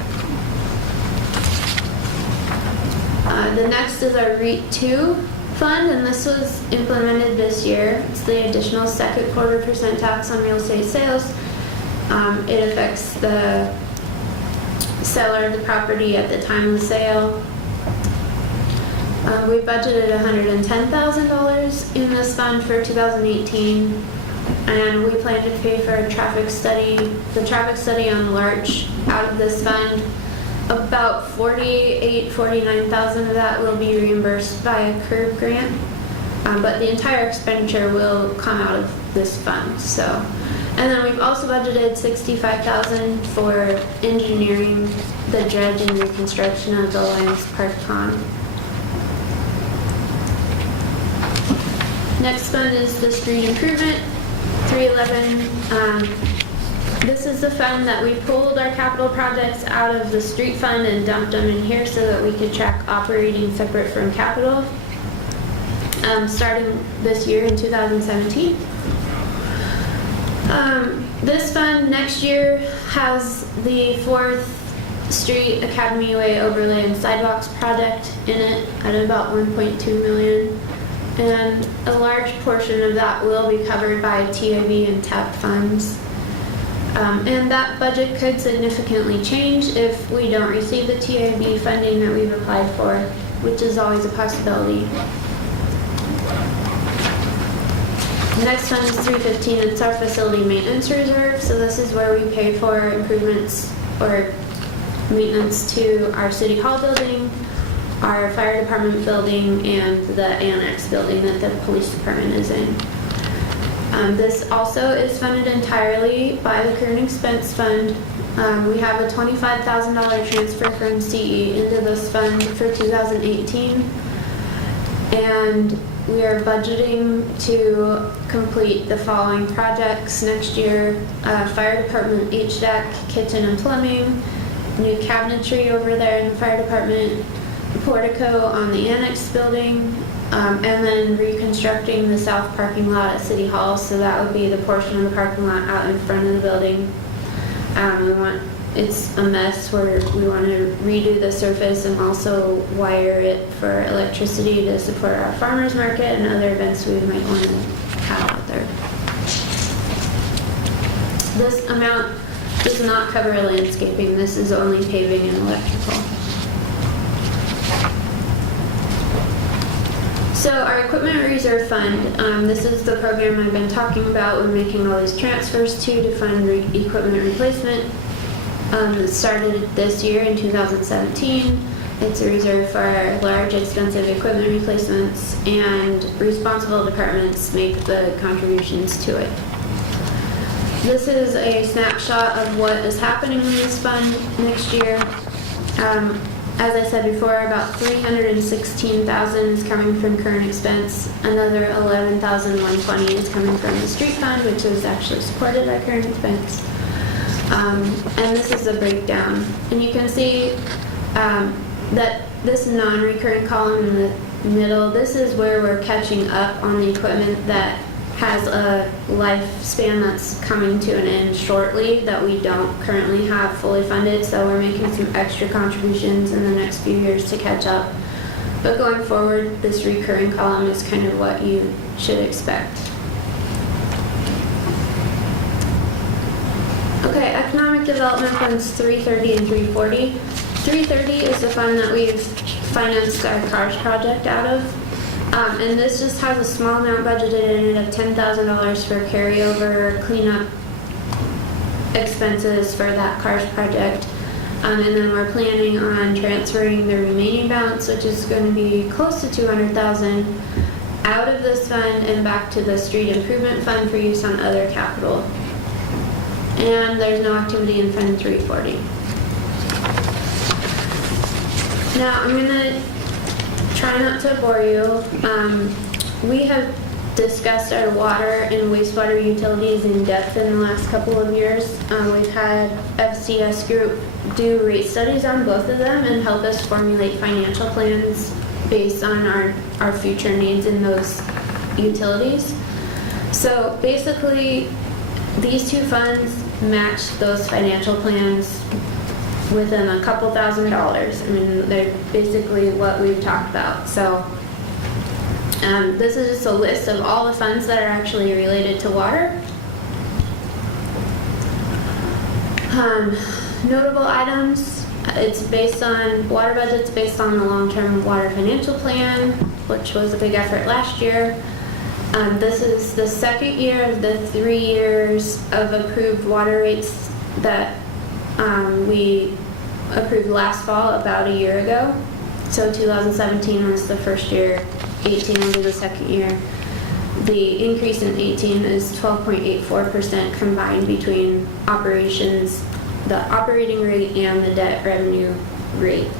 The next is our REIT 2 fund, and this was implemented this year. It's the additional second 1/4% tax on real estate sales. It affects the seller of the property at the time of the sale. We budgeted $110,000 in this fund for 2018, and we plan to pay for a traffic study, the traffic study on Larch out of this fund. About $49,000 of that will be reimbursed by a curb grant, but the entire expenditure will come out of this fund. So, and then we've also budgeted $65,000 for engineering the dredge and reconstruction of the Lions Park Pond. Next fund is the street improvement, 311. This is the fund that we pulled our capital projects out of the street fund and dumped them in here so that we could track operating separate from capital. Starting this year in 2017. This fund next year has the 4th Street Academy Way overlay and sidewalks project in it at about $1.2 million. And a large portion of that will be covered by TIB and TAP funds. And that budget could significantly change if we don't receive the TIB funding that we've applied for, which is always a possibility. The next one is 315. It's our facility maintenance reserve. So this is where we pay for improvements or maintenance to our city hall building, our fire department building, and the annex building that the police department is in. This also is funded entirely by the current expense fund. We have a $25,000 transfer from CE into this fund for 2018. And we are budgeting to complete the following projects next year. Fire department HVAC, kitchen and plumbing, new cabinetry over there in the fire department, portico on the annex building, And then reconstructing the south parking lot at City Hall, so that would be the portion of the parking lot out in front of the building. It's a mess where we want to redo the surface and also wire it for electricity to support our farmers market and other events we might want to have out there. This amount does not cover landscaping. This is only paving and electrical. So our equipment reserve fund, this is the program I've been talking about. We're making all these transfers to fund equipment replacement. It started this year in 2017. It's a reserve for our large, expensive equipment replacements, and responsible departments make the contributions to it. This is a snapshot of what is happening in this fund next year. As I said before, about $316,000 is coming from current expense. Another $11,120 is coming from the street fund, which is actually supported by current expense. And this is a breakdown. And you can see that this non-recurring column in the middle, this is where we're catching up on the equipment that has a lifespan that's coming to an end shortly that we don't currently have fully funded. So we're making some extra contributions in the next few years to catch up. But going forward, this recurring column is kind of what you should expect. Okay, economic development funds 330 and 340. 330 is the fund that we've financed our CARS project out of. And this just has a small amount budgeted in it of $10,000 for carryover cleanup expenses for that CARS project. And then we're planning on transferring the remaining balance, which is going to be close to $200,000, out of this fund and back to the street improvement fund for use on other capital. And there's no activity in Fund 340. Now I'm going to try not to bore you. We have discussed our water and wastewater utilities in depth in the last couple of years. We've had FCS Group do rate studies on both of them and help us formulate financial plans based on our future needs in those utilities. So basically, these two funds match those financial plans within a couple $1,000s. I mean, they're basically what we've talked about. So this is just a list of all the funds that are actually related to water. Notable items, it's based on, water budget's based on the long-term water financial plan, which was a big effort last year. This is the second year of the 3 years of approved water rates that we approved last fall about a year ago. So 2017 was the first year, 18 will be the second year. The increase in 18 is 12.84% combined between operations, the operating rate and the debt revenue rate.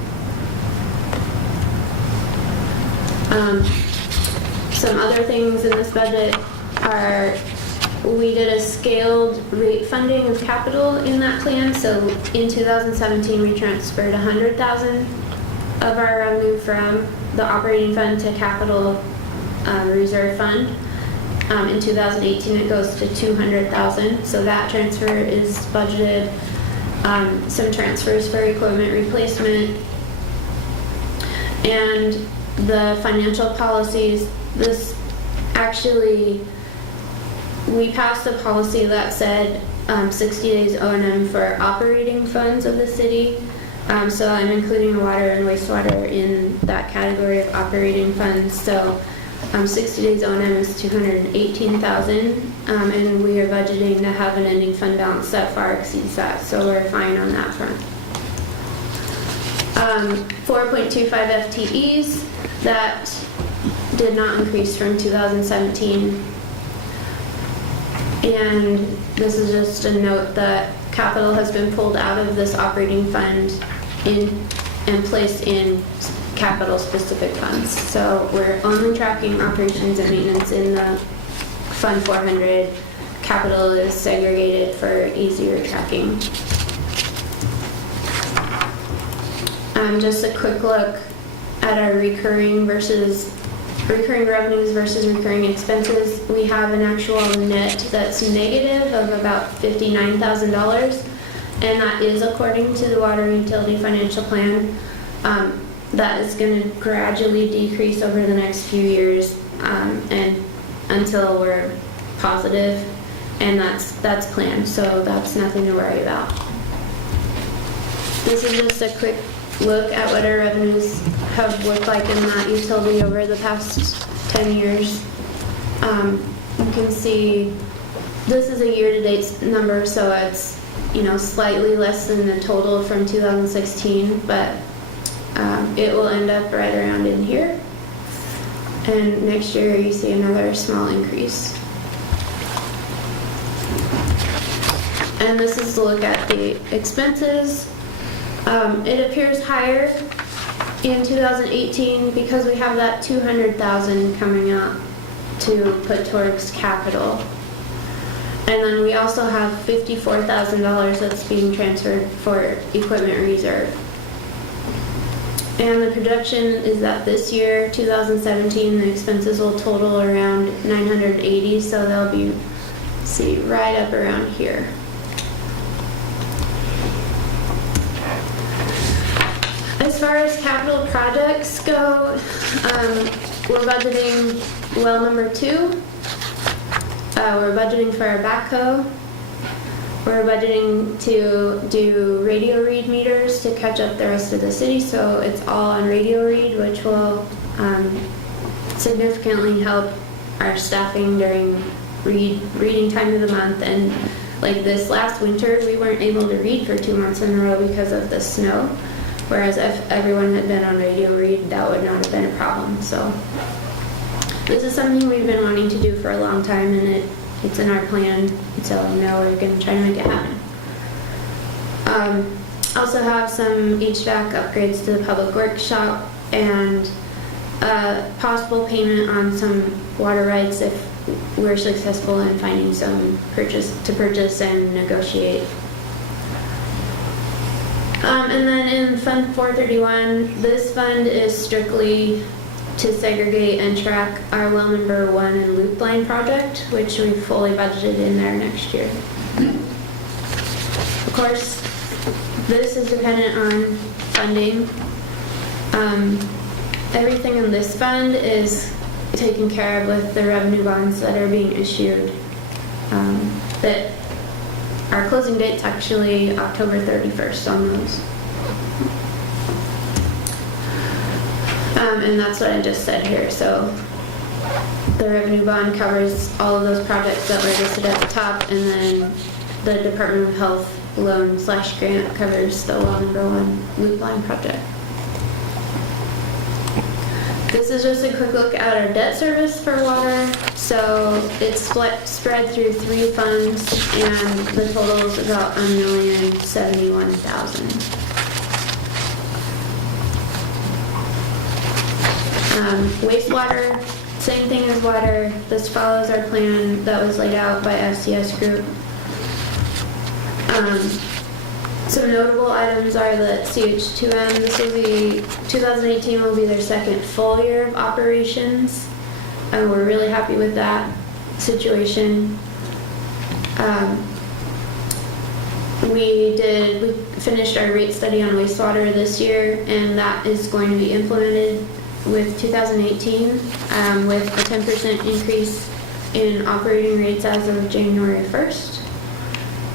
Some other things in this budget are, we did a scaled rate funding of capital in that plan. So in 2017, we transferred $100,000 of our revenue from the operating fund to capital reserve fund. In 2018, it goes to $200,000. So that transfer is budgeted. Some transfers for equipment replacement. And the financial policies, this actually, we passed a policy that said 60 days O&M for operating funds of the city. So I'm including water and wastewater in that category of operating funds. So 60 days O&M is $218,000, and we are budgeting to have an ending fund balance that far exceeds that. So we're fine on that front. 4.25 FTEs, that did not increase from 2017. And this is just a note that capital has been pulled out of this operating fund and placed in capital specific funds. So we're only tracking operations and maintenance in the Fund 400. Capital is segregated for easier tracking. Just a quick look at our recurring versus recurring revenues versus recurring expenses, we have an actual net that's negative of about $59,000, and that is according to the water utility financial plan. That is going to gradually decrease over the next few years, and until we're positive, and that's planned, so that's nothing to worry about. This is just a quick look at what our revenues have looked like in that utility over the past 10 years. You can see this is a year-to-date number, so it's slightly less than the total from 2016, but it will end up right around in here. And next year you see another small increase. And this is to look at the expenses. It appears higher in 2018 because we have that $200,000 coming out to put towards capital. And then we also have $54,000 that's being transferred for equipment reserve. And the projection is that this year, 2017, the expenses will total around $980, so they'll be, see, right up around here. As far as capital projects go, we're budgeting well number 2. We're budgeting for our backhoe. We're budgeting to do radio read meters to catch up the rest of the city, so it's all on radio read, which will significantly help our staffing during reading time of the month. And like this last winter, we weren't able to read for 2 months in a row because of the snow. Whereas if everyone had been on radio read, that would not have been a problem. So this is something we've been wanting to do for a long time, and it's in our plan. So now we're going to try to make it happen. Also have some HVAC upgrades to the public workshop and possible payment on some water rights if we're successful in finding some purchase and negotiate. And then in Fund 431, this fund is strictly to segregate and track our well number 1 and loop line project, which we fully budgeted in there next year. Of course, this is dependent on funding. Everything in this fund is taken care of with the revenue bonds that are being issued. That our closing date's actually October 31st on those. And that's what I just said here. So the revenue bond covers all of those projects that were listed at the top, and then the Department of Health loan/grant covers the well number 1 loop line project. This is just a quick look at our debt service for water. So it's spread through 3 funds, and the total is about $1,071,000. Wastewater, same thing as water. This follows our plan that was laid out by FCS Group. Some notable items are that CH2M, 2018 will be their second full year of operations. And we're really happy with that situation. We finished our rate study on wastewater this year, and that is going to be implemented with 2018 with a 10% increase in operating rates as of January 1st.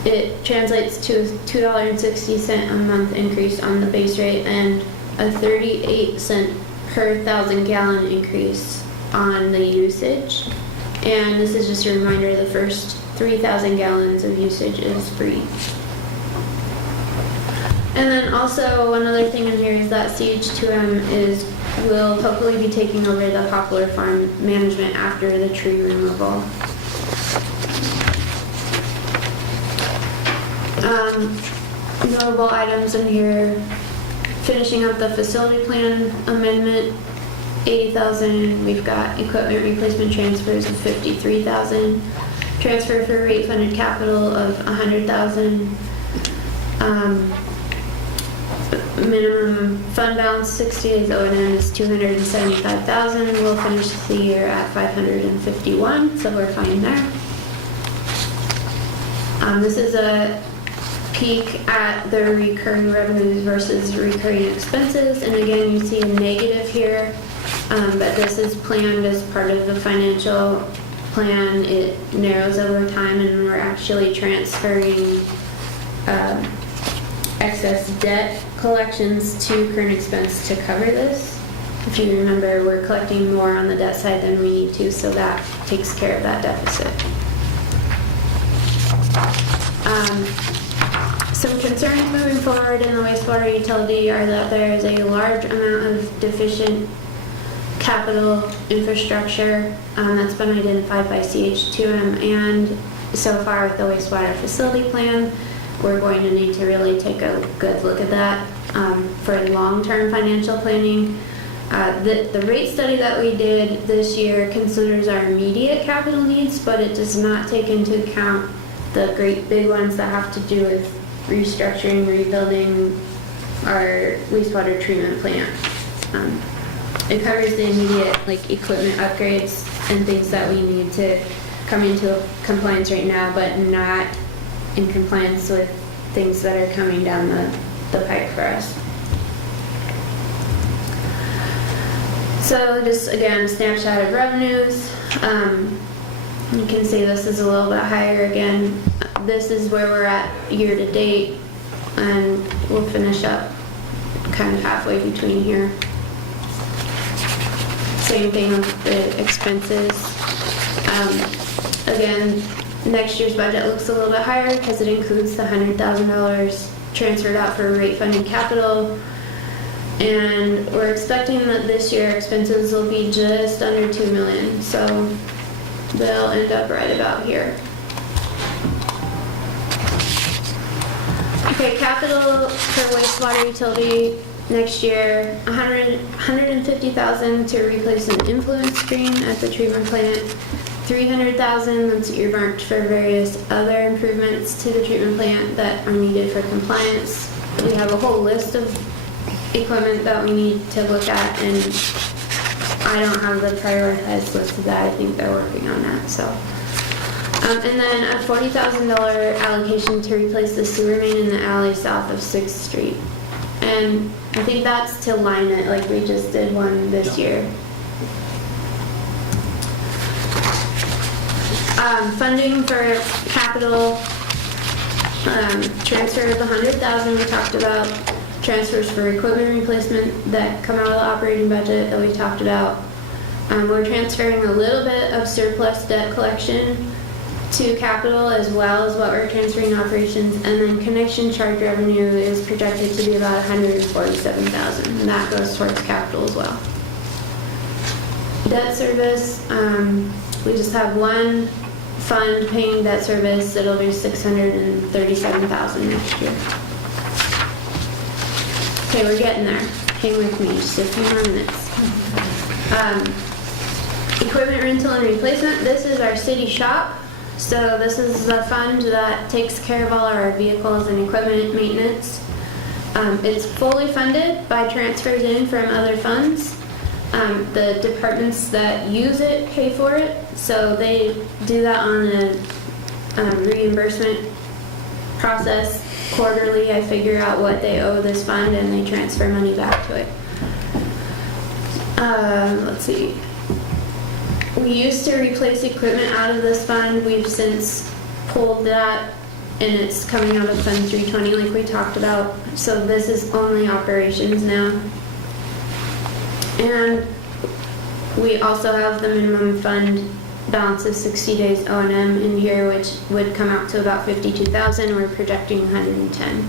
It translates to a $2.60 a month increase on the base rate and a 38-cent per 1,000-gallon increase on the usage. And this is just a reminder, the first 3,000 gallons of usage is free. And then also one other thing in here is that CH2M will hopefully be taking over the Poplar Farm management after the tree removal. Notable items in here, finishing up the facility plan amendment, $80,000. We've got equipment replacement transfers of $53,000. Transfer for rate funded capital of $100,000. minimum fund balance 60 days O&M is $275,000. We'll finish the year at $551, so we're fine there. This is a peek at the recurring revenues versus recurring expenses, and again, you see a negative here, but this is planned as part of the financial plan. It narrows over time, and we're actually transferring excess debt collections to current expense to cover this. If you remember, we're collecting more on the debt side than we need to, so that takes care of that deficit. Some concerns moving forward in the wastewater utility are that there is a large amount of deficient capital infrastructure that's been identified by CH2M, and so far with the wastewater facility plan, we're going to need to really take a good look at that for long-term financial planning. The rate study that we did this year considers our immediate capital needs, but it does not take into account the great big ones that have to do with restructuring, rebuilding our wastewater treatment plant. It covers the immediate equipment upgrades and things that we need to come into compliance right now, but not in compliance with things that are coming down the pipe for us. So just again, a snapshot of revenues. You can see this is a little bit higher again. This is where we're at year to date, and we'll finish up kind of halfway between here. Same thing with the expenses. Again, next year's budget looks a little bit higher because it includes the $100,000 transferred out for rate funding capital. And we're expecting that this year expenses will be just under $2 million. So they'll end up right about here. Okay, capital for wastewater utility next year, $150,000 to replace an influence screen at the treatment plant, $300,000 that's earmarked for various other improvements to the treatment plant that are needed for compliance. We have a whole list of equipment that we need to look at, and I don't have the prioritized list of that. I think they're working on that. So, and then a $40,000 allocation to replace the sewer main in the alley south of 6th Street. And I think that's to line it like we just did one this year. Funding for capital, transfer of the $100,000 we talked about, transfers for equipment replacement that come out of the operating budget that we talked about. We're transferring a little bit of surplus debt collection to capital as well as what we're transferring to operations, and then connection charge revenue is projected to be about $147,000, and that goes towards capital as well. Debt service, we just have one fund paying debt service. It'll be $637,000 next year. Okay, we're getting there. Hang with me just a few more minutes. Equipment rental and replacement. This is our city shop. So this is the fund that takes care of all our vehicles and equipment maintenance. It's fully funded by transfers in from other funds. The departments that use it pay for it, so they do that on a reimbursement process. Quarterly, I figure out what they owe this fund and they transfer money back to it. Let's see. We used to replace equipment out of this fund. We've since pulled that, and it's coming out of Fund 320 like we talked about. So this is only operations now. And we also have the minimum fund balance of 60 days O&M in here, which would come out to about $52,000. We're projecting 110.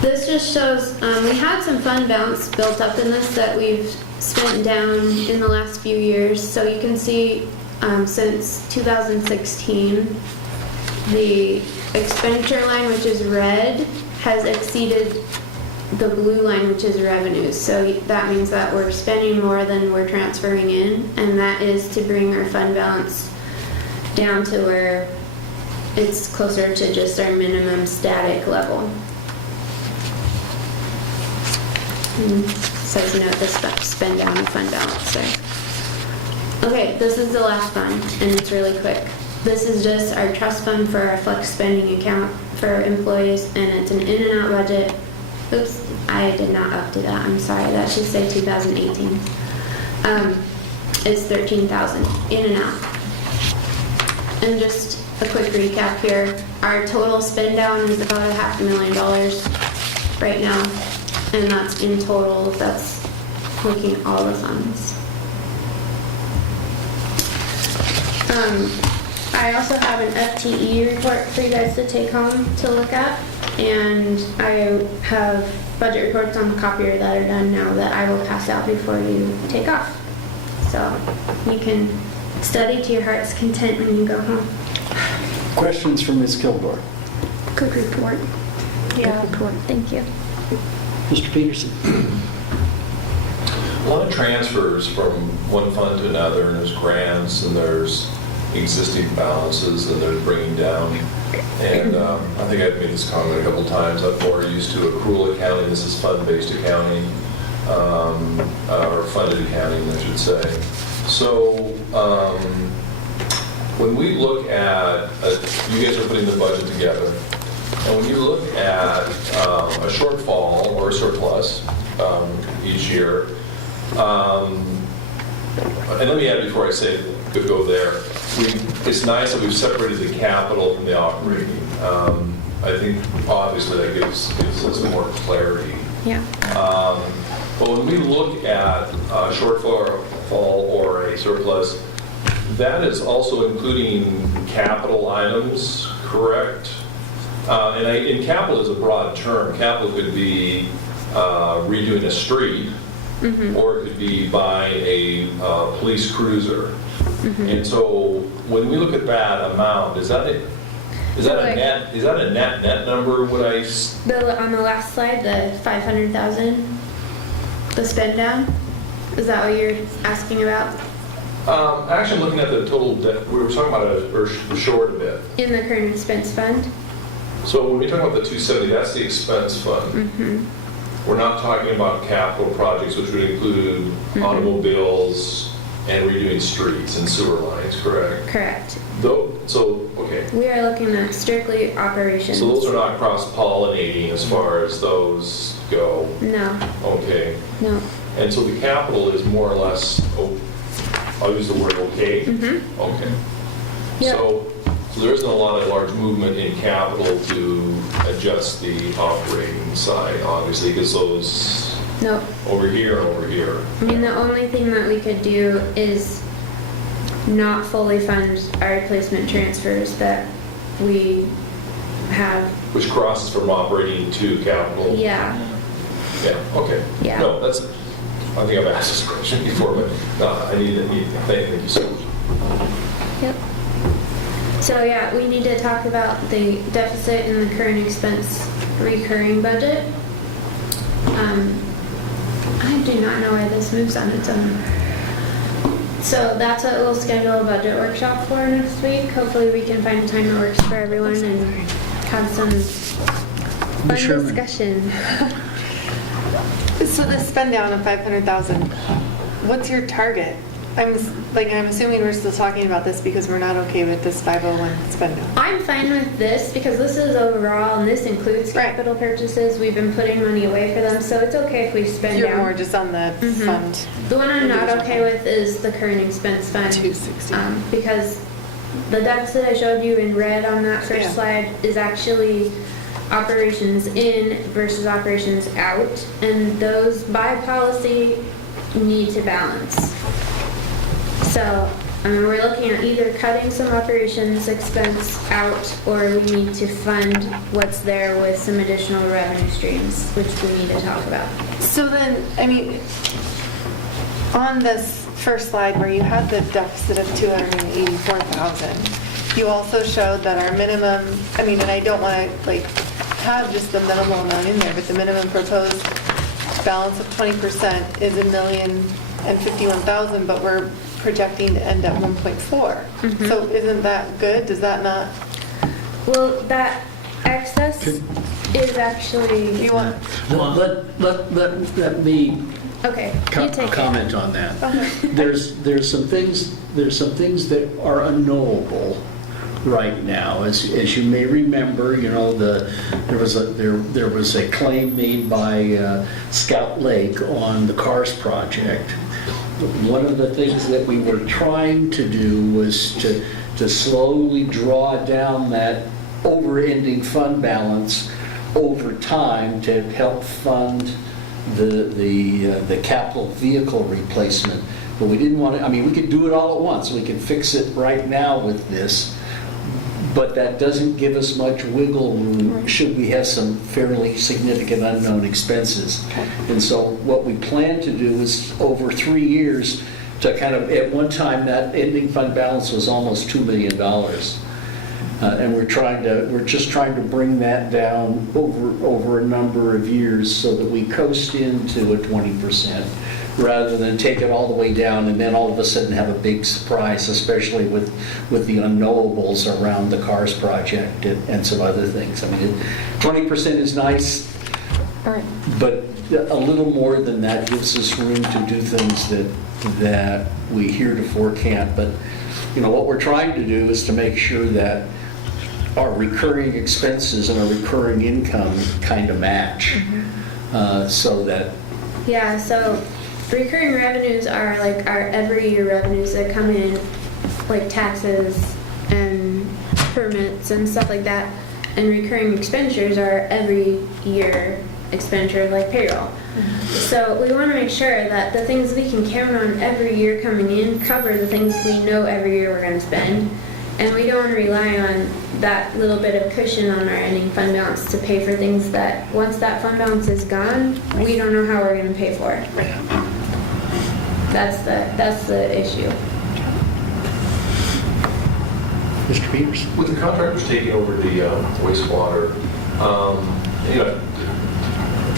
This just shows, we had some fund balance built up in this that we've spent down in the last few years. So you can see since 2016, the expenditure line, which is red, has exceeded the blue line, which is revenues. So that means that we're spending more than we're transferring in, and that is to bring our fund balance down to where it's closer to just our minimum static level. And says note the spend down and fund balance there. Okay, this is the last fund, and it's really quick. This is just our trust fund for our flex spending account for employees, and it's an in and out budget. Oops, I did not update that, I'm sorry, that should say 2018. It's 13,000 in and out. And just a quick recap here, our total spend down is about $500,000 right now, and that's in total, that's looking at all the funds. I also have an FTE report for you guys to take home to look at, and I have budget reports on the copier that are done now that I will pass out before you take off. So you can study to your heart's content when you go home. Questions for Ms. Kilgore? Good report. Yeah. Good report. Thank you. Mr. Peterson? A lot of transfers from one fund to another, and there's grants, and there's existing balances, and there's bringing down. And I think I've made this comment a couple times. I'm more used to accrual accounting. This is fund-based accounting, or funded accounting, I should say. So when we look at, you guys are putting the budget together, and when you look at a shortfall or a surplus each year, and let me add before I say go there, it's nice that we've separated the capital from the operating. I think obviously that gives us more clarity. Yeah. But when we look at a shortfall or a surplus, that is also including capital items, correct? And capital is a broad term. Capital could be redoing a street, or it could be buying a police cruiser. And so when we look at that amount, is that a net number? On the last slide, the 500,000, the spend down, is that what you're asking about? Actually, I'm looking at the total debt. We were talking about it, or short a bit. In the current expense fund? So when we talk about the 270, that's the expense fund. We're not talking about capital projects, which would include automobiles and redoing streets and sewer lines, correct? Correct. Okay. We are looking at strictly operations. So those are not cross-pollinating as far as those go? No. Okay. No. And so the capital is more or less, I'll use the word okay? Okay. Yep. So there isn't a lot of large movement in capital to adjust the operating side, obviously, because those No. over here and over here. I mean, the only thing that we could do is not fully fund our replacement transfers that we have. Which crosses from operating to capital. Yeah. Yeah, okay. Yeah. No, I think I've asked this question before, but thank you so much. Yep. So yeah, we need to talk about the deficit in the current expense recurring budget. I do not know why this moves on its own. So that's what we'll schedule a budget workshop for next week. Hopefully we can find a time that works for everyone and have some fun discussion. So the spend down of 500,000, what's your target? I'm assuming we're still talking about this because we're not okay with this 501 spend down. I'm fine with this because this is overall, and this includes capital purchases. We've been putting money away for them, so it's okay if we spend You're down. more just on the fund. The one I'm not okay with is the current expense fund. 260. Because the deficit I showed you in red on that first slide is actually operations in versus operations out, and those by policy need to balance. So we're looking at either cutting some operations expense out, or we need to fund what's there with some additional revenue streams, which we need to talk about. So then, on this first slide where you had the deficit of 284,000, you also showed that our minimum, and I don't want to have just the minimal amount in there, but the minimum proposed balance of 20% is $1,051,000, but we're projecting to end at 1.4. So isn't that good? Does that not? Well, that excess is actually, You want, Let me okay, you take it. comment on that. Okay. There's some things that are unknowable right now. As you may remember, you know, there was a claim made by Scout Lake on the Cars project. One of the things that we were trying to do was to slowly draw down that over-ending fund balance over time to help fund the capital vehicle replacement. But we didn't want to, I mean, we could do it all at once. We could fix it right now with this, but that doesn't give us much wiggle room should we have some fairly significant unknown expenses. And so what we plan to do is over 3 years to kind of, at one time that ending fund balance was almost $2 million. And we're just trying to bring that down over a number of years so that we coast into a 20%, rather than take it all the way down and then all of a sudden have a big surprise, especially with the unknowables around the Cars project and some other things. I mean, 20% is nice, but a little more than that gives us room to do things that we heretofore can't. But you know, what we're trying to do is to make sure that our recurring expenses and our recurring income kind of match, so that. Yeah, so recurring revenues are like our every year revenues that come in, like taxes and permits and stuff like that. And recurring expenditures are every year expenditures like payroll. So we want to make sure that the things we can count on every year coming in cover the things we know every year we're going to spend. And we don't want to rely on that little bit of cushion on our ending fund balance to pay for things that once that fund balance is gone, we don't know how we're going to pay for it. That's the issue. Mr. Peters? With the contractors taking over the wastewater, you know,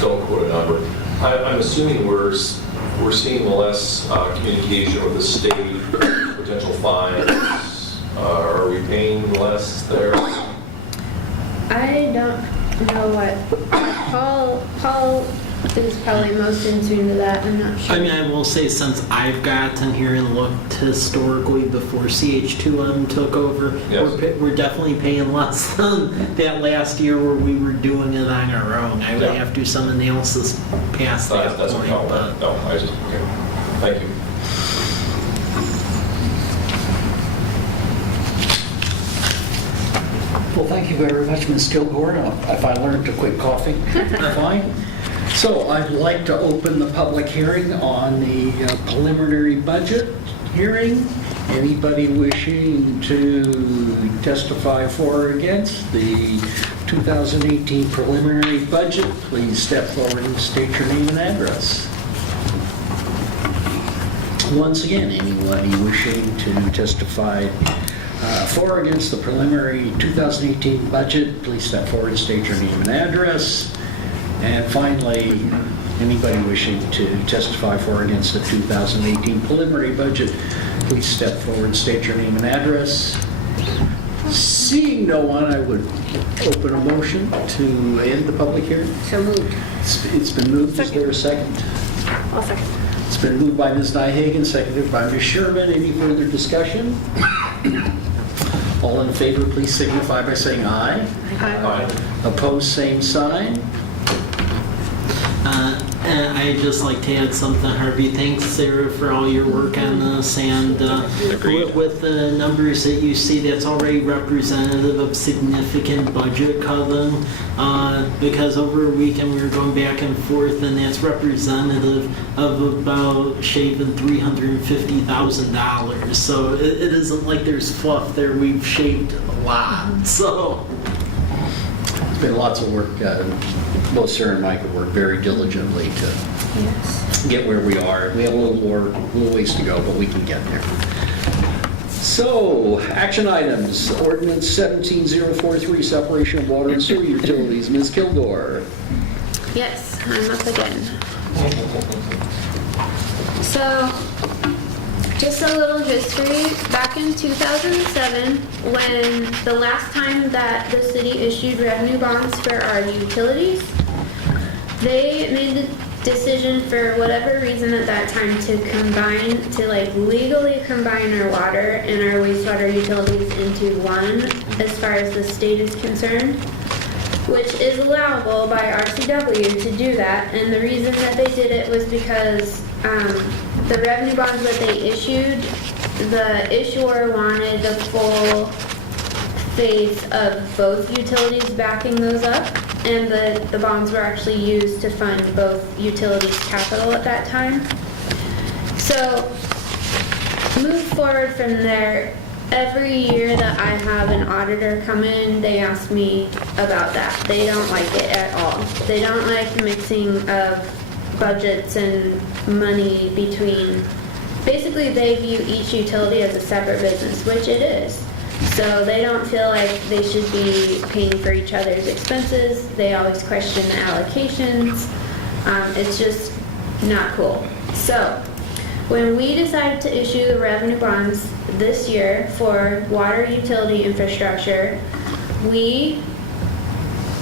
don't quote a number. I'm assuming we're seeing less communication with the state, potential fines. Are we paying less there? I don't know what Paul is probably most in tune to that. I'm not sure. I mean, I will say, since I've gotten here and looked historically before CH2M took over, Yes. we're definitely paying less than that last year where we were doing it on our own. I would Yeah. have to do some analysis past that That's point. no, But no, I just, okay. Thank you. Well, thank you very much, Ms. Kilgore. If I learned to quit coughing, fine. So I'd like to open the public hearing on the preliminary budget hearing. Anybody wishing to testify for or against the 2018 preliminary budget, please step forward and state your name and address. Once again, anybody wishing to testify for or against the preliminary 2018 budget, please step forward and state your name and address. And finally, anybody wishing to testify for or against the 2018 preliminary budget, please step forward and state your name and address. Seeing no one, I would open a motion to end the public hearing. So moved. It's been moved. Is there a second? I'll second. It's been moved by Ms. Nyhagen, seconded by Ms. Sherman. Any further discussion? All in favor, please signify by saying aye. Aye. Opposed, same sign. And I'd just like to add something, Harvey. Thanks, Sarah, for all your work on this. And with the numbers that you see, that's already representative of significant budget cutting. Because over a weekend we were going back and forth, and that's representative of about shaving $350,000. So it isn't like there's fluff there. We've shaved a lot. So. It's been lots of work. Both Sarah and Mike have worked very diligently to get where we are. We have a little ways to go, but we can get there. So, action items. Ordinance 17043, separation of water and sewer utilities. Ms. Kilgore. Yes, I'm up again. So, Just a little history. Back in 2007, when the last time that the city issued revenue bonds for our utilities, they made the decision for whatever reason at that time to legally combine our water and our wastewater utilities into one as far as the state is concerned, which is allowable by RCW to do that. And the reason that they did it was because the revenue bonds that they issued, the issuer wanted the full face of both utilities backing those up, and the bonds were actually used to fund both utilities' capital at that time. So, move forward from there. Every year that I have an auditor come in, they ask me about that. They don't like it at all. They don't like mixing of budgets and money between, basically they view each utility as a separate business, which it is. So they don't feel like they should be paying for each other's expenses. They always question the allocations. It's just not cool. So when we decided to issue the revenue bonds this year for water utility infrastructure, we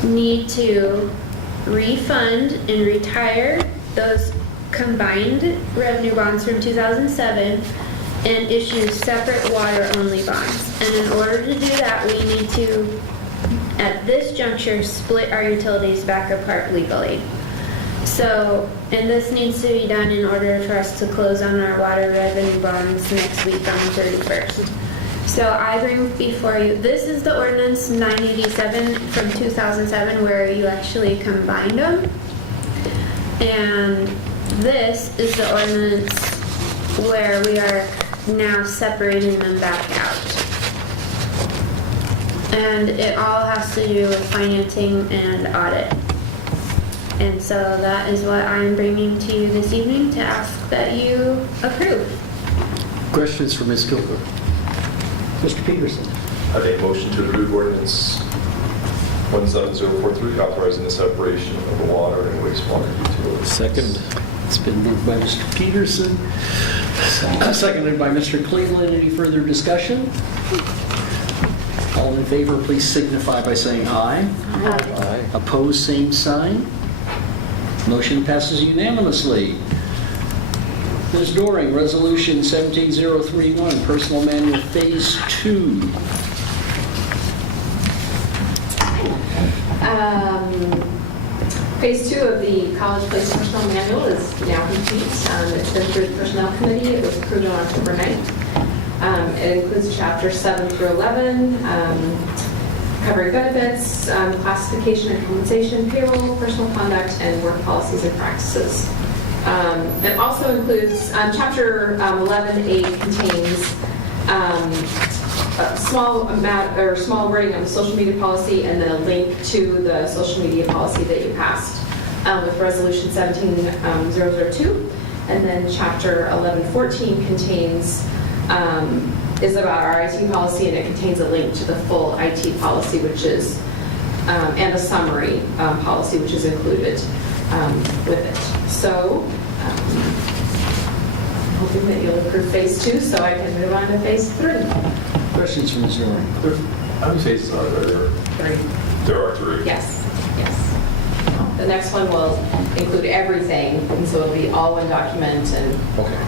need to refund and retire those combined revenue bonds from 2007 and issue separate water-only bonds. And in order to do that, we need to, at this juncture, split our utilities back apart legally. So, and this needs to be done in order for us to close on our water revenue bonds next week on the 31st. So I bring before you, this is the ordinance 987 from 2007 where you actually combined them. And this is the ordinance where we are now separating them back out. And it all has to do with financing and audit. And so that is what I'm bringing to you this evening to ask that you approve. Questions for Ms. Kilgore? Mr. Peterson? I make motion to approve ordinance 17043, authorizing the separation of the water and wastewater utilities. Second. It's been moved by Mr. Peterson, seconded by Mr. Cleveland. Any further discussion? All in favor, please signify by saying aye. Aye. Opposed, same sign. Motion passes unanimously. Ms. Doring, Resolution 17031, Personal Manual Phase 2. Phase 2 of the College Place Personnel Manual is now complete. It's been through the Personnel Committee. It was approved on October 9th. It includes Chapter 7 through 11, covering benefits, classification and compensation, payroll, personal conduct, and work policies and practices. It also includes Chapter 11A contains a small amount or small wording on the social media policy, and then a link to the social media policy that you passed with Resolution 17002. And then Chapter 1114 contains is about our IT policy, and it contains a link to the full IT policy, which is and a summary policy, which is included with it. So. Hoping that you'll approve Phase 2 so I can move on to Phase 3. Questions for Ms. Doring? How many phases are there? 3. There are 3. Yes, yes. The next one will include everything, and so it'll be all one document and. Okay.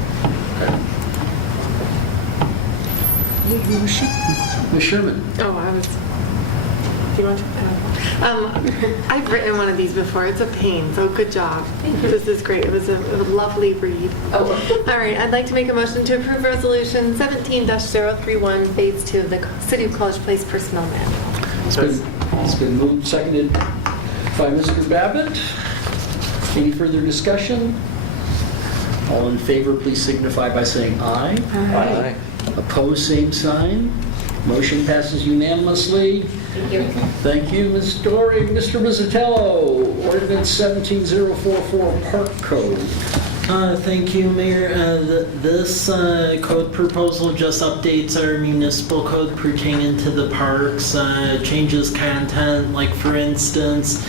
Ms. Sherman? Oh, do you want to? I've written one of these before. It's a pain, so good job. This is great. It was a lovely read. Oh. All right, I'd like to make a motion to approve Resolution 17-031, Phase 2 of the City of College Place Personnel Manual. It's been moved, seconded by Mr. Babbitt. Any further discussion? All in favor, please signify by saying aye. Aye. Opposed, same sign. Motion passes unanimously. Thank you. Thank you, Ms. Doring. Mr. Rizzatello, Ordinance 17044, Park Code. Thank you, Mayor. This code proposal just updates our municipal code pertaining to the parks, changes content, like for instance,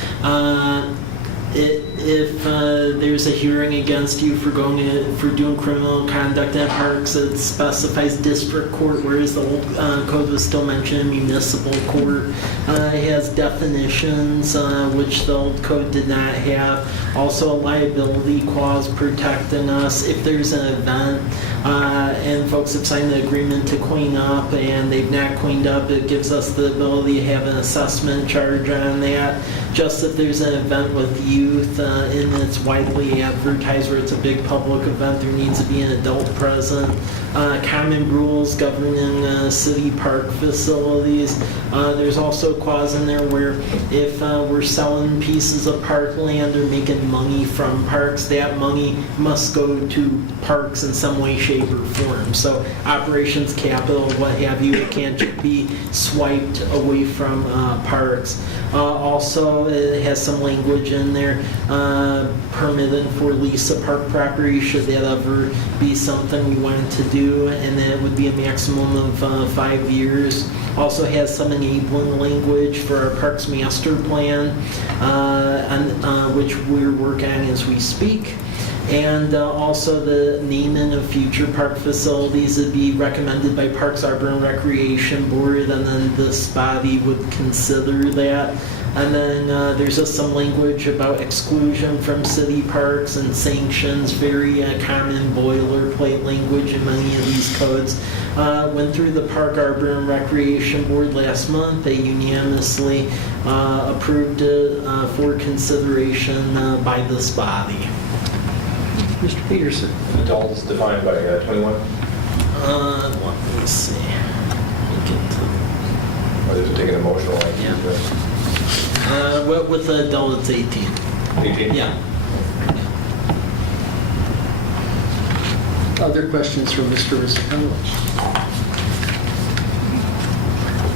If there's a hearing against you for doing criminal conduct at parks, it specifies district court, whereas the old code was still mentioning municipal court. It has definitions, which the old code did not have. Also, a liability clause protecting us if there's an event and folks have signed the agreement to clean up and they've not cleaned up, it gives us the ability to have an assessment charge on that. Just if there's an event with youth and it's widely advertised where it's a big public event, there needs to be an adult present. Common rules governing city park facilities. There's also a clause in there where if we're selling pieces of parkland or making money from parks, that money must go to parks in some way, shape, or form. So operations capital, what have you, it can't just be swiped away from parks. Also, it has some language in there permitted for lease of park property should that ever be something we wanted to do, and then it would be a maximum of 5 years. Also has some enabling language for our Parks Master Plan, which we're working on as we speak. And also the naming of future park facilities would be recommended by Parks, Arbor, and Recreation Board, and then this body would consider that. And then there's just some language about exclusion from city parks and sanctions, very common boilerplate language in many of these codes. Went through the Park, Arbor, and Recreation Board last month. They unanimously approved it for consideration by this body. Mr. Peterson. Adult is defined by 21? Let me see. Or is it taking emotional like Yeah. With the adult, it's 18. 18? Yeah. Other questions from Mr. Rizzicone?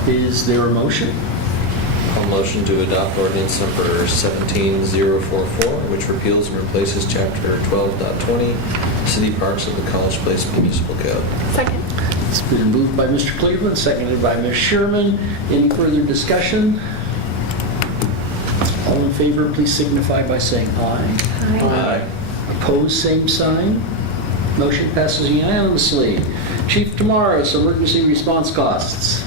Is there a motion? I'll motion to adopt ordinance number 17044, which repeals and replaces chapter 12.20, City Parks of the College Place Municipal Code. Second. It's been moved by Mr. Cleveland, seconded by Ms. Sherman. Any further discussion? All in favor, please signify by saying aye. Aye. Opposed, same sign. Motion passes unanimously. Chief Tamaris, emergency response costs.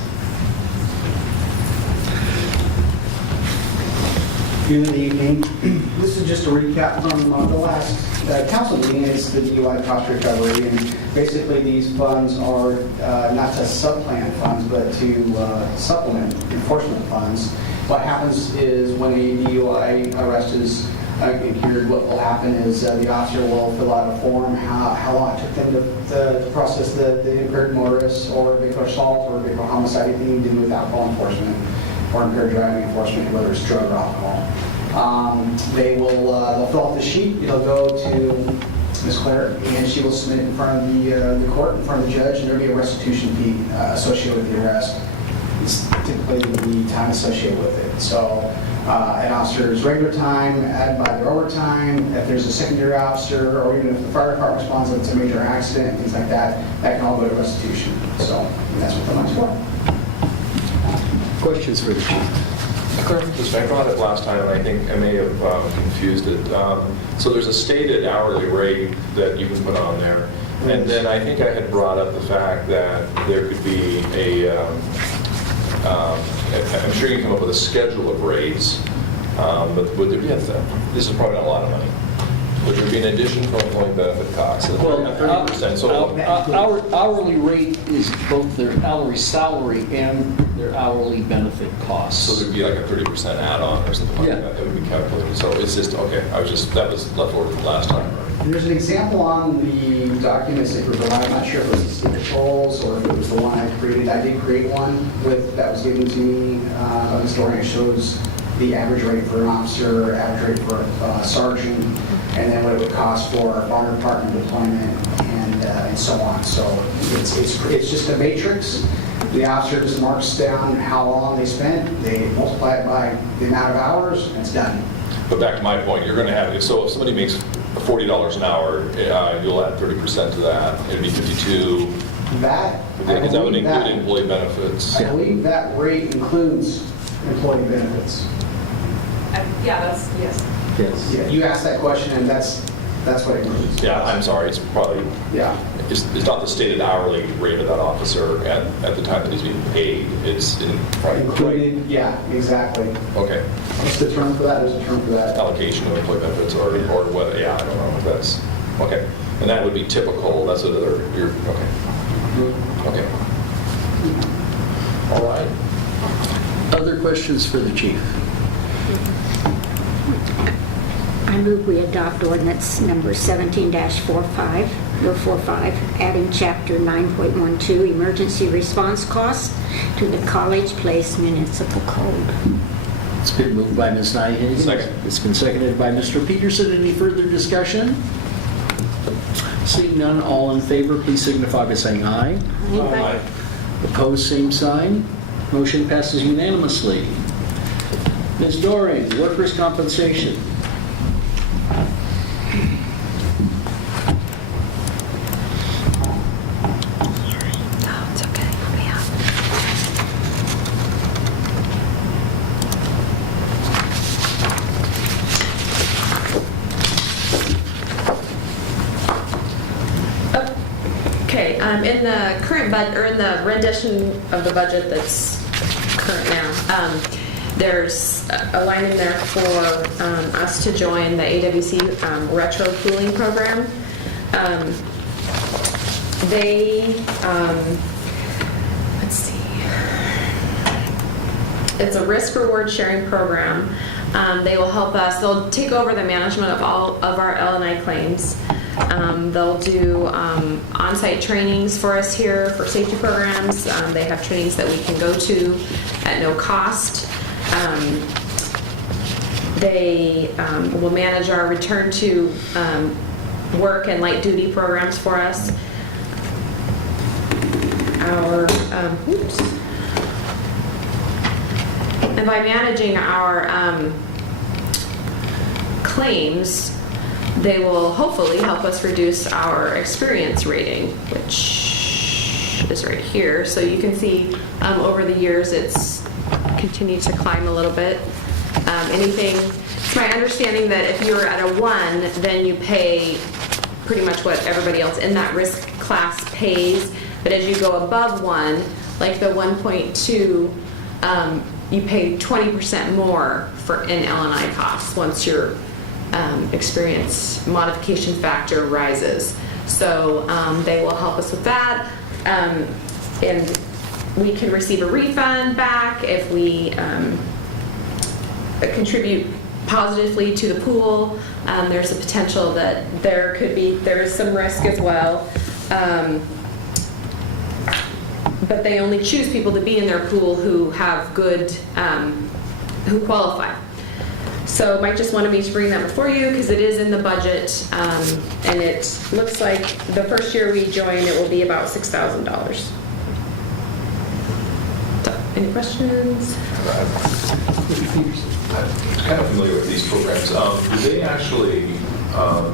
Good evening. This is just a recap from the last council meeting. It's the DUI cost recovery, and basically these funds are not to supplant funds, but to supplement enforcement funds. What happens is when a DUI arrest is incurred, what will happen is the officer will fill out a form, how long it took them to process the impaired motorist or vehicular assault or vehicular homicide, anything to do with alcohol enforcement or impaired driving enforcement, whether it's drug or alcohol. They'll fill out the sheet. It'll go to Ms. Claire, and she will submit it in front of the court, in front of the judge, and there'll be a restitution fee associated with the arrest. It's typically the time associated with it. So an officer's regular time added by their overtime, if there's a secondary officer, or even if the fire department responds that it's a major accident and things like that, that can all go to restitution. So that's what the money's for. Questions for the chief? Clarification, I brought it last time, and I think I may have confused it. So there's a stated hourly rate that you can put on there. And then I think I had brought up the fact that there could be I'm sure you can come up with a schedule of rates, but would there be this is probably not a lot of money. Would there be an addition for employee benefit costs? Well, 30%. So our hourly rate is both their hourly salary and their hourly benefit costs. So there'd be like a 30% add-on or something like that that would be calculated. So it's just, okay, that was left over from last time. There's an example on the documents that were provided. I'm not sure if it was the state patrols or if it was the one I created. I did create one that was given to me. The story shows the average rate for an officer, average rate for a sergeant, and then what it would cost for a fire department deployment and so on. So it's just a matrix. The officer just marks down how long they spent. They multiply it by the amount of hours, and it's done. But back to my point, you're going to have, if somebody makes $40 an hour, you'll add 30% to that. It'd be 52. That would include employee benefits. I believe that rate includes employee benefits. Yeah, yes. Yes. Yeah, you asked that question, and that's what it includes. Yeah, I'm sorry, it's probably, Yeah. it's not the stated hourly rate of that officer at the time that he's being paid, it's right. Included, yeah, exactly. Okay, What's the term for that? There's a term for that. allocation of employee benefits or what, yeah, I don't know if that's, okay. And that would be typical, that's another, okay. Okay. All right. Other questions for the chief? I move we adopt ordinance number 17-45, or 45, adding chapter 9.12, emergency response costs to the College Place Municipal Code. It's been moved by Ms. Nyhagen. Second. It's been seconded by Mr. Peterson. Any further discussion? Seeing none, all in favor, please signify by saying aye. Aye. Opposed, same sign. Motion passes unanimously. Ms. Doring, workers' compensation. Oh, it's okay. Yeah. Okay, in the current budget, or in the rendition of the budget that's current now, there's a line in there for us to join the AWC retro cooling program. Let's see, it's a risk reward sharing program. They will help us, they'll take over the management of all of our L&I claims. They'll do on-site trainings for us here for safety programs. They have trainings that we can go to at no cost. They will manage our return to work and light duty programs for us. And by managing our claims, they will hopefully help us reduce our experience rating, which is right here. So you can see over the years it's continued to climb a little bit. It's my understanding that if you're at a 1, then you pay pretty much what everybody else in that risk class pays. But as you go above 1, like the 1.2, you pay 20% more in L&I costs once your experience modification factor rises. So they will help us with that. And we can receive a refund back if we contribute positively to the pool. There's a potential that there is some risk as well. But they only choose people to be in their pool who have who qualify. So Mike just wanted me to bring that before you because it is in the budget, and it looks like the first year we join, it will be about $6,000. So, any questions? I'm kind of familiar with these programs. Do they actually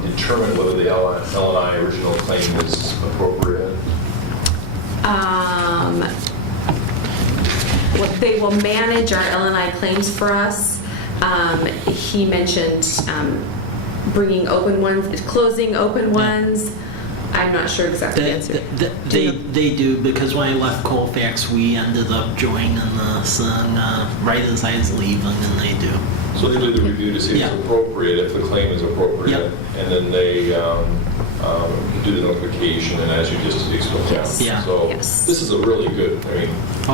determine whether the L&I original claim is appropriate? They will manage our L&I claims for us. He mentioned bringing open ones, closing open ones. I'm not sure exactly the answer. They do, because when I left Colfax, we ended up joining this, and right as I was leaving, and they do. So they do the review to see if it's appropriate, if the claim is appropriate, and then they do the notification, and as you just explained. Yes. Yeah. So Yes. this is a really good, I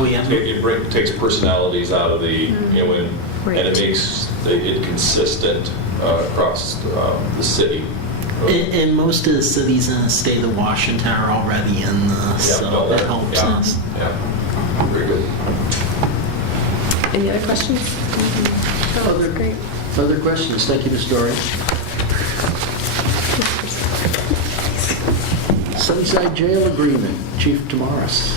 mean, it takes personalities out of the, and it makes it consistent across the city. And most of the cities in the state of Washington are already in this, so that helps us. Yeah, very good. Any other questions? Other questions? Thank you, Ms. Doring. Sunnyside Jail Agreement, Chief Tamaris.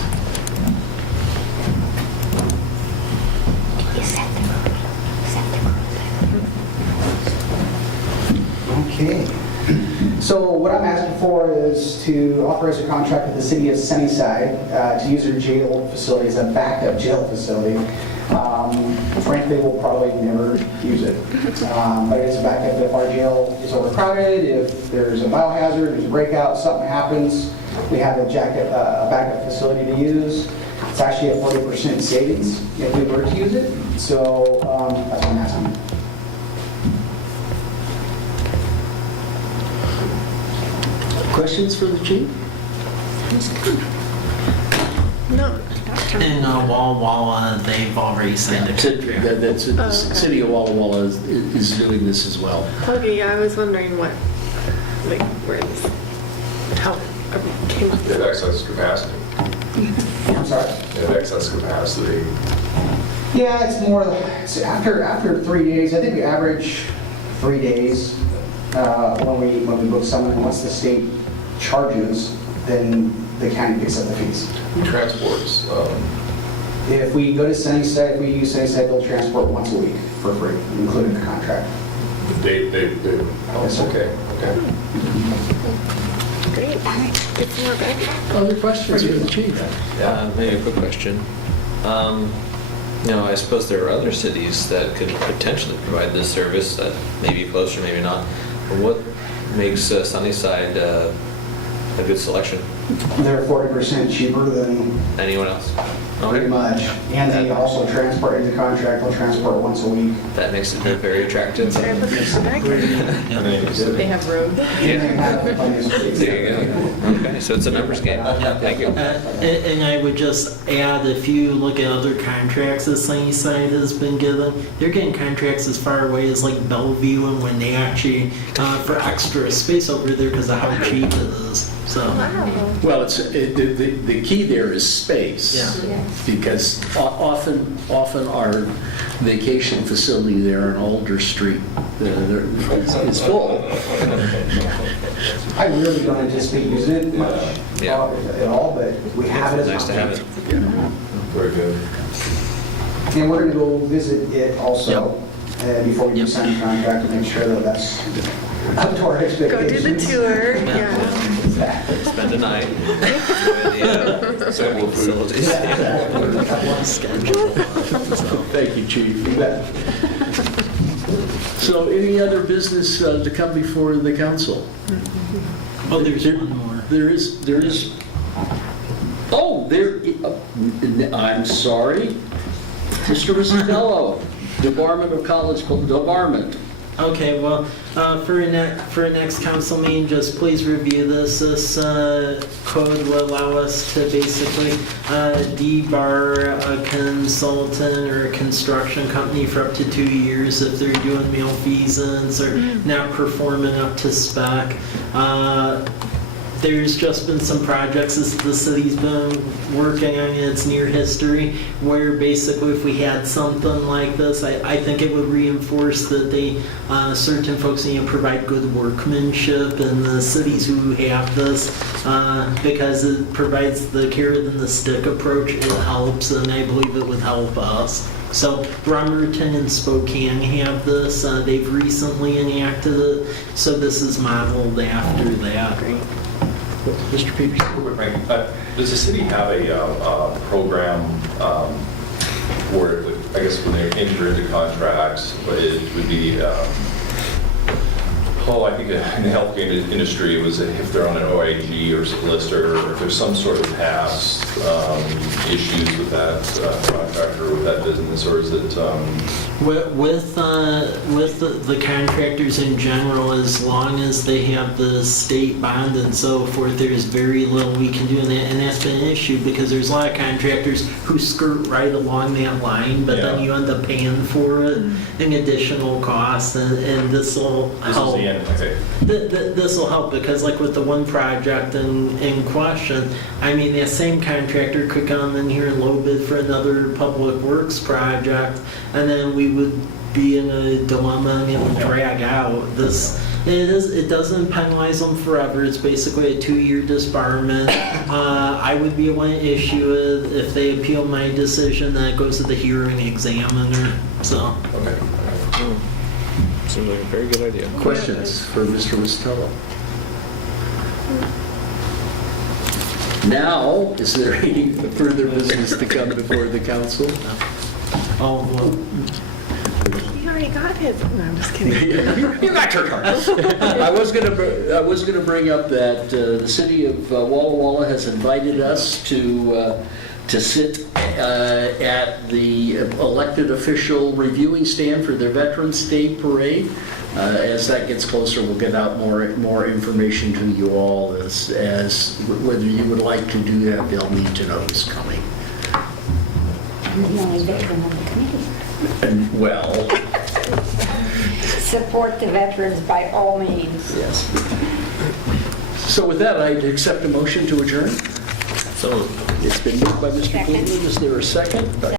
Okay. So what I'm asking for is to authorize a contract with the city of Sunnyside to use their jail facility as a backup jail facility. Frankly, we'll probably never use it. But it's a backup if our jail is overcrowded, if there's a biohazard, there's a breakout, something happens, we have a backup facility to use. It's actually a 40% savings if we were to use it. So that's what I'm asking. Questions for the chief? No. And Walla Walla, they've already signed a contract. That's it. The city of Walla Walla is doing this as well. Okay, yeah, I was wondering what, like, where this, how it came up. They have excess capacity. I'm sorry? They have excess capacity. Yeah, it's more, so after 3 days, I think we average 3 days when we book someone, and once the state charges, then the county picks up the fees. Transports. If we go to Sunnyside, if we use Sunnyside, they'll transport once a week for free, including the contract. Oh, okay. Great. Get some more back. Other questions for the chief? Maybe a quick question. I suppose there are other cities that could potentially provide this service that may be closer, maybe not. But what makes Sunnyside a good selection? They're 40% cheaper than Anyone else? pretty much. And they also transport in the contract, they'll transport once a week. That makes it very attractive. Sorry, look at the back. They have room. And they have plenty of space. There you go. Okay, so it's a numbers game. Thank you. And I would just add, if you look at other contracts that Sunnyside has been given, they're getting contracts as far away as like Bellevue and when they actually, for extra space over there because of how cheap it is. So, Well, the key there is space. Yeah. Because often our vacation facility there on Alder Street is full. I really don't anticipate using it much Yeah. at all, but we have it as an Nice to have option. it. Very good. And we're going to go visit it also before we sign the contract to make sure that that's up to our Go expectations. do the tour, yeah. Spend a night. Several facilities. Thank you, Chief. You bet. So any other business to come before the council? oh, there's one more. There is, oh, I'm sorry. Mr. Rosatello, Department of College, Department. Okay, well, for a next council meeting, just please review this. This code will allow us to basically debar a consultant or a construction company for up to 2 years if they're doing malfeasance or not performing up to spec. There's just been some projects that the city's been working on in its near history where basically if we had something like this, I think it would reinforce that they, certain folks need to provide good workmanship in the cities who have this because it provides the carrot and the stick approach. It helps, and I believe it would help us. So Bremerton and Spokane have this. They've recently enacted it, so this is modeled after that. Mr. Peters. Does the city have a program where, I guess when they enter into contracts, it would be, I think in the healthcare industry, it was if they're on an OIG or solicitor, or if there's some sort of past issues with that contractor or with that business, or is it? With the contractors in general, as long as they have the state bond and so forth, there's very little we can do in that, and that's been an issue because there's a lot of contractors who skirt right along that line, but then you end up paying for it in additional costs, and this will help. This is the end, okay. This will help because like with the one project in question, I mean, that same contractor could come in here and low bid for another public works project, and then we would be in a dilemma and it would drag out. It doesn't penalize them forever. It's basically a 2-year disbarment. I would be able to issue it if they appeal my decision. That goes to the hearing examiner. So. Okay. Seems like a very good idea. Questions for Mr. Rosatello? Now, is there any further business to come before the council? Oh, well, He already got his. No, I'm just kidding. You got your turn. I was gonna bring up that the city of Walla Walla has invited us to sit at the elected official reviewing stand for their Veterans Day Parade. As that gets closer, we'll get out more information to you all as whether you would like to do that. They'll need to know who's coming. I'm the only veteran on the committee. And well, Support the veterans by all means. yes. So with that, I'd accept a motion to adjourn. So It's been moved by Mr. Second. Cleveland. Is there a second?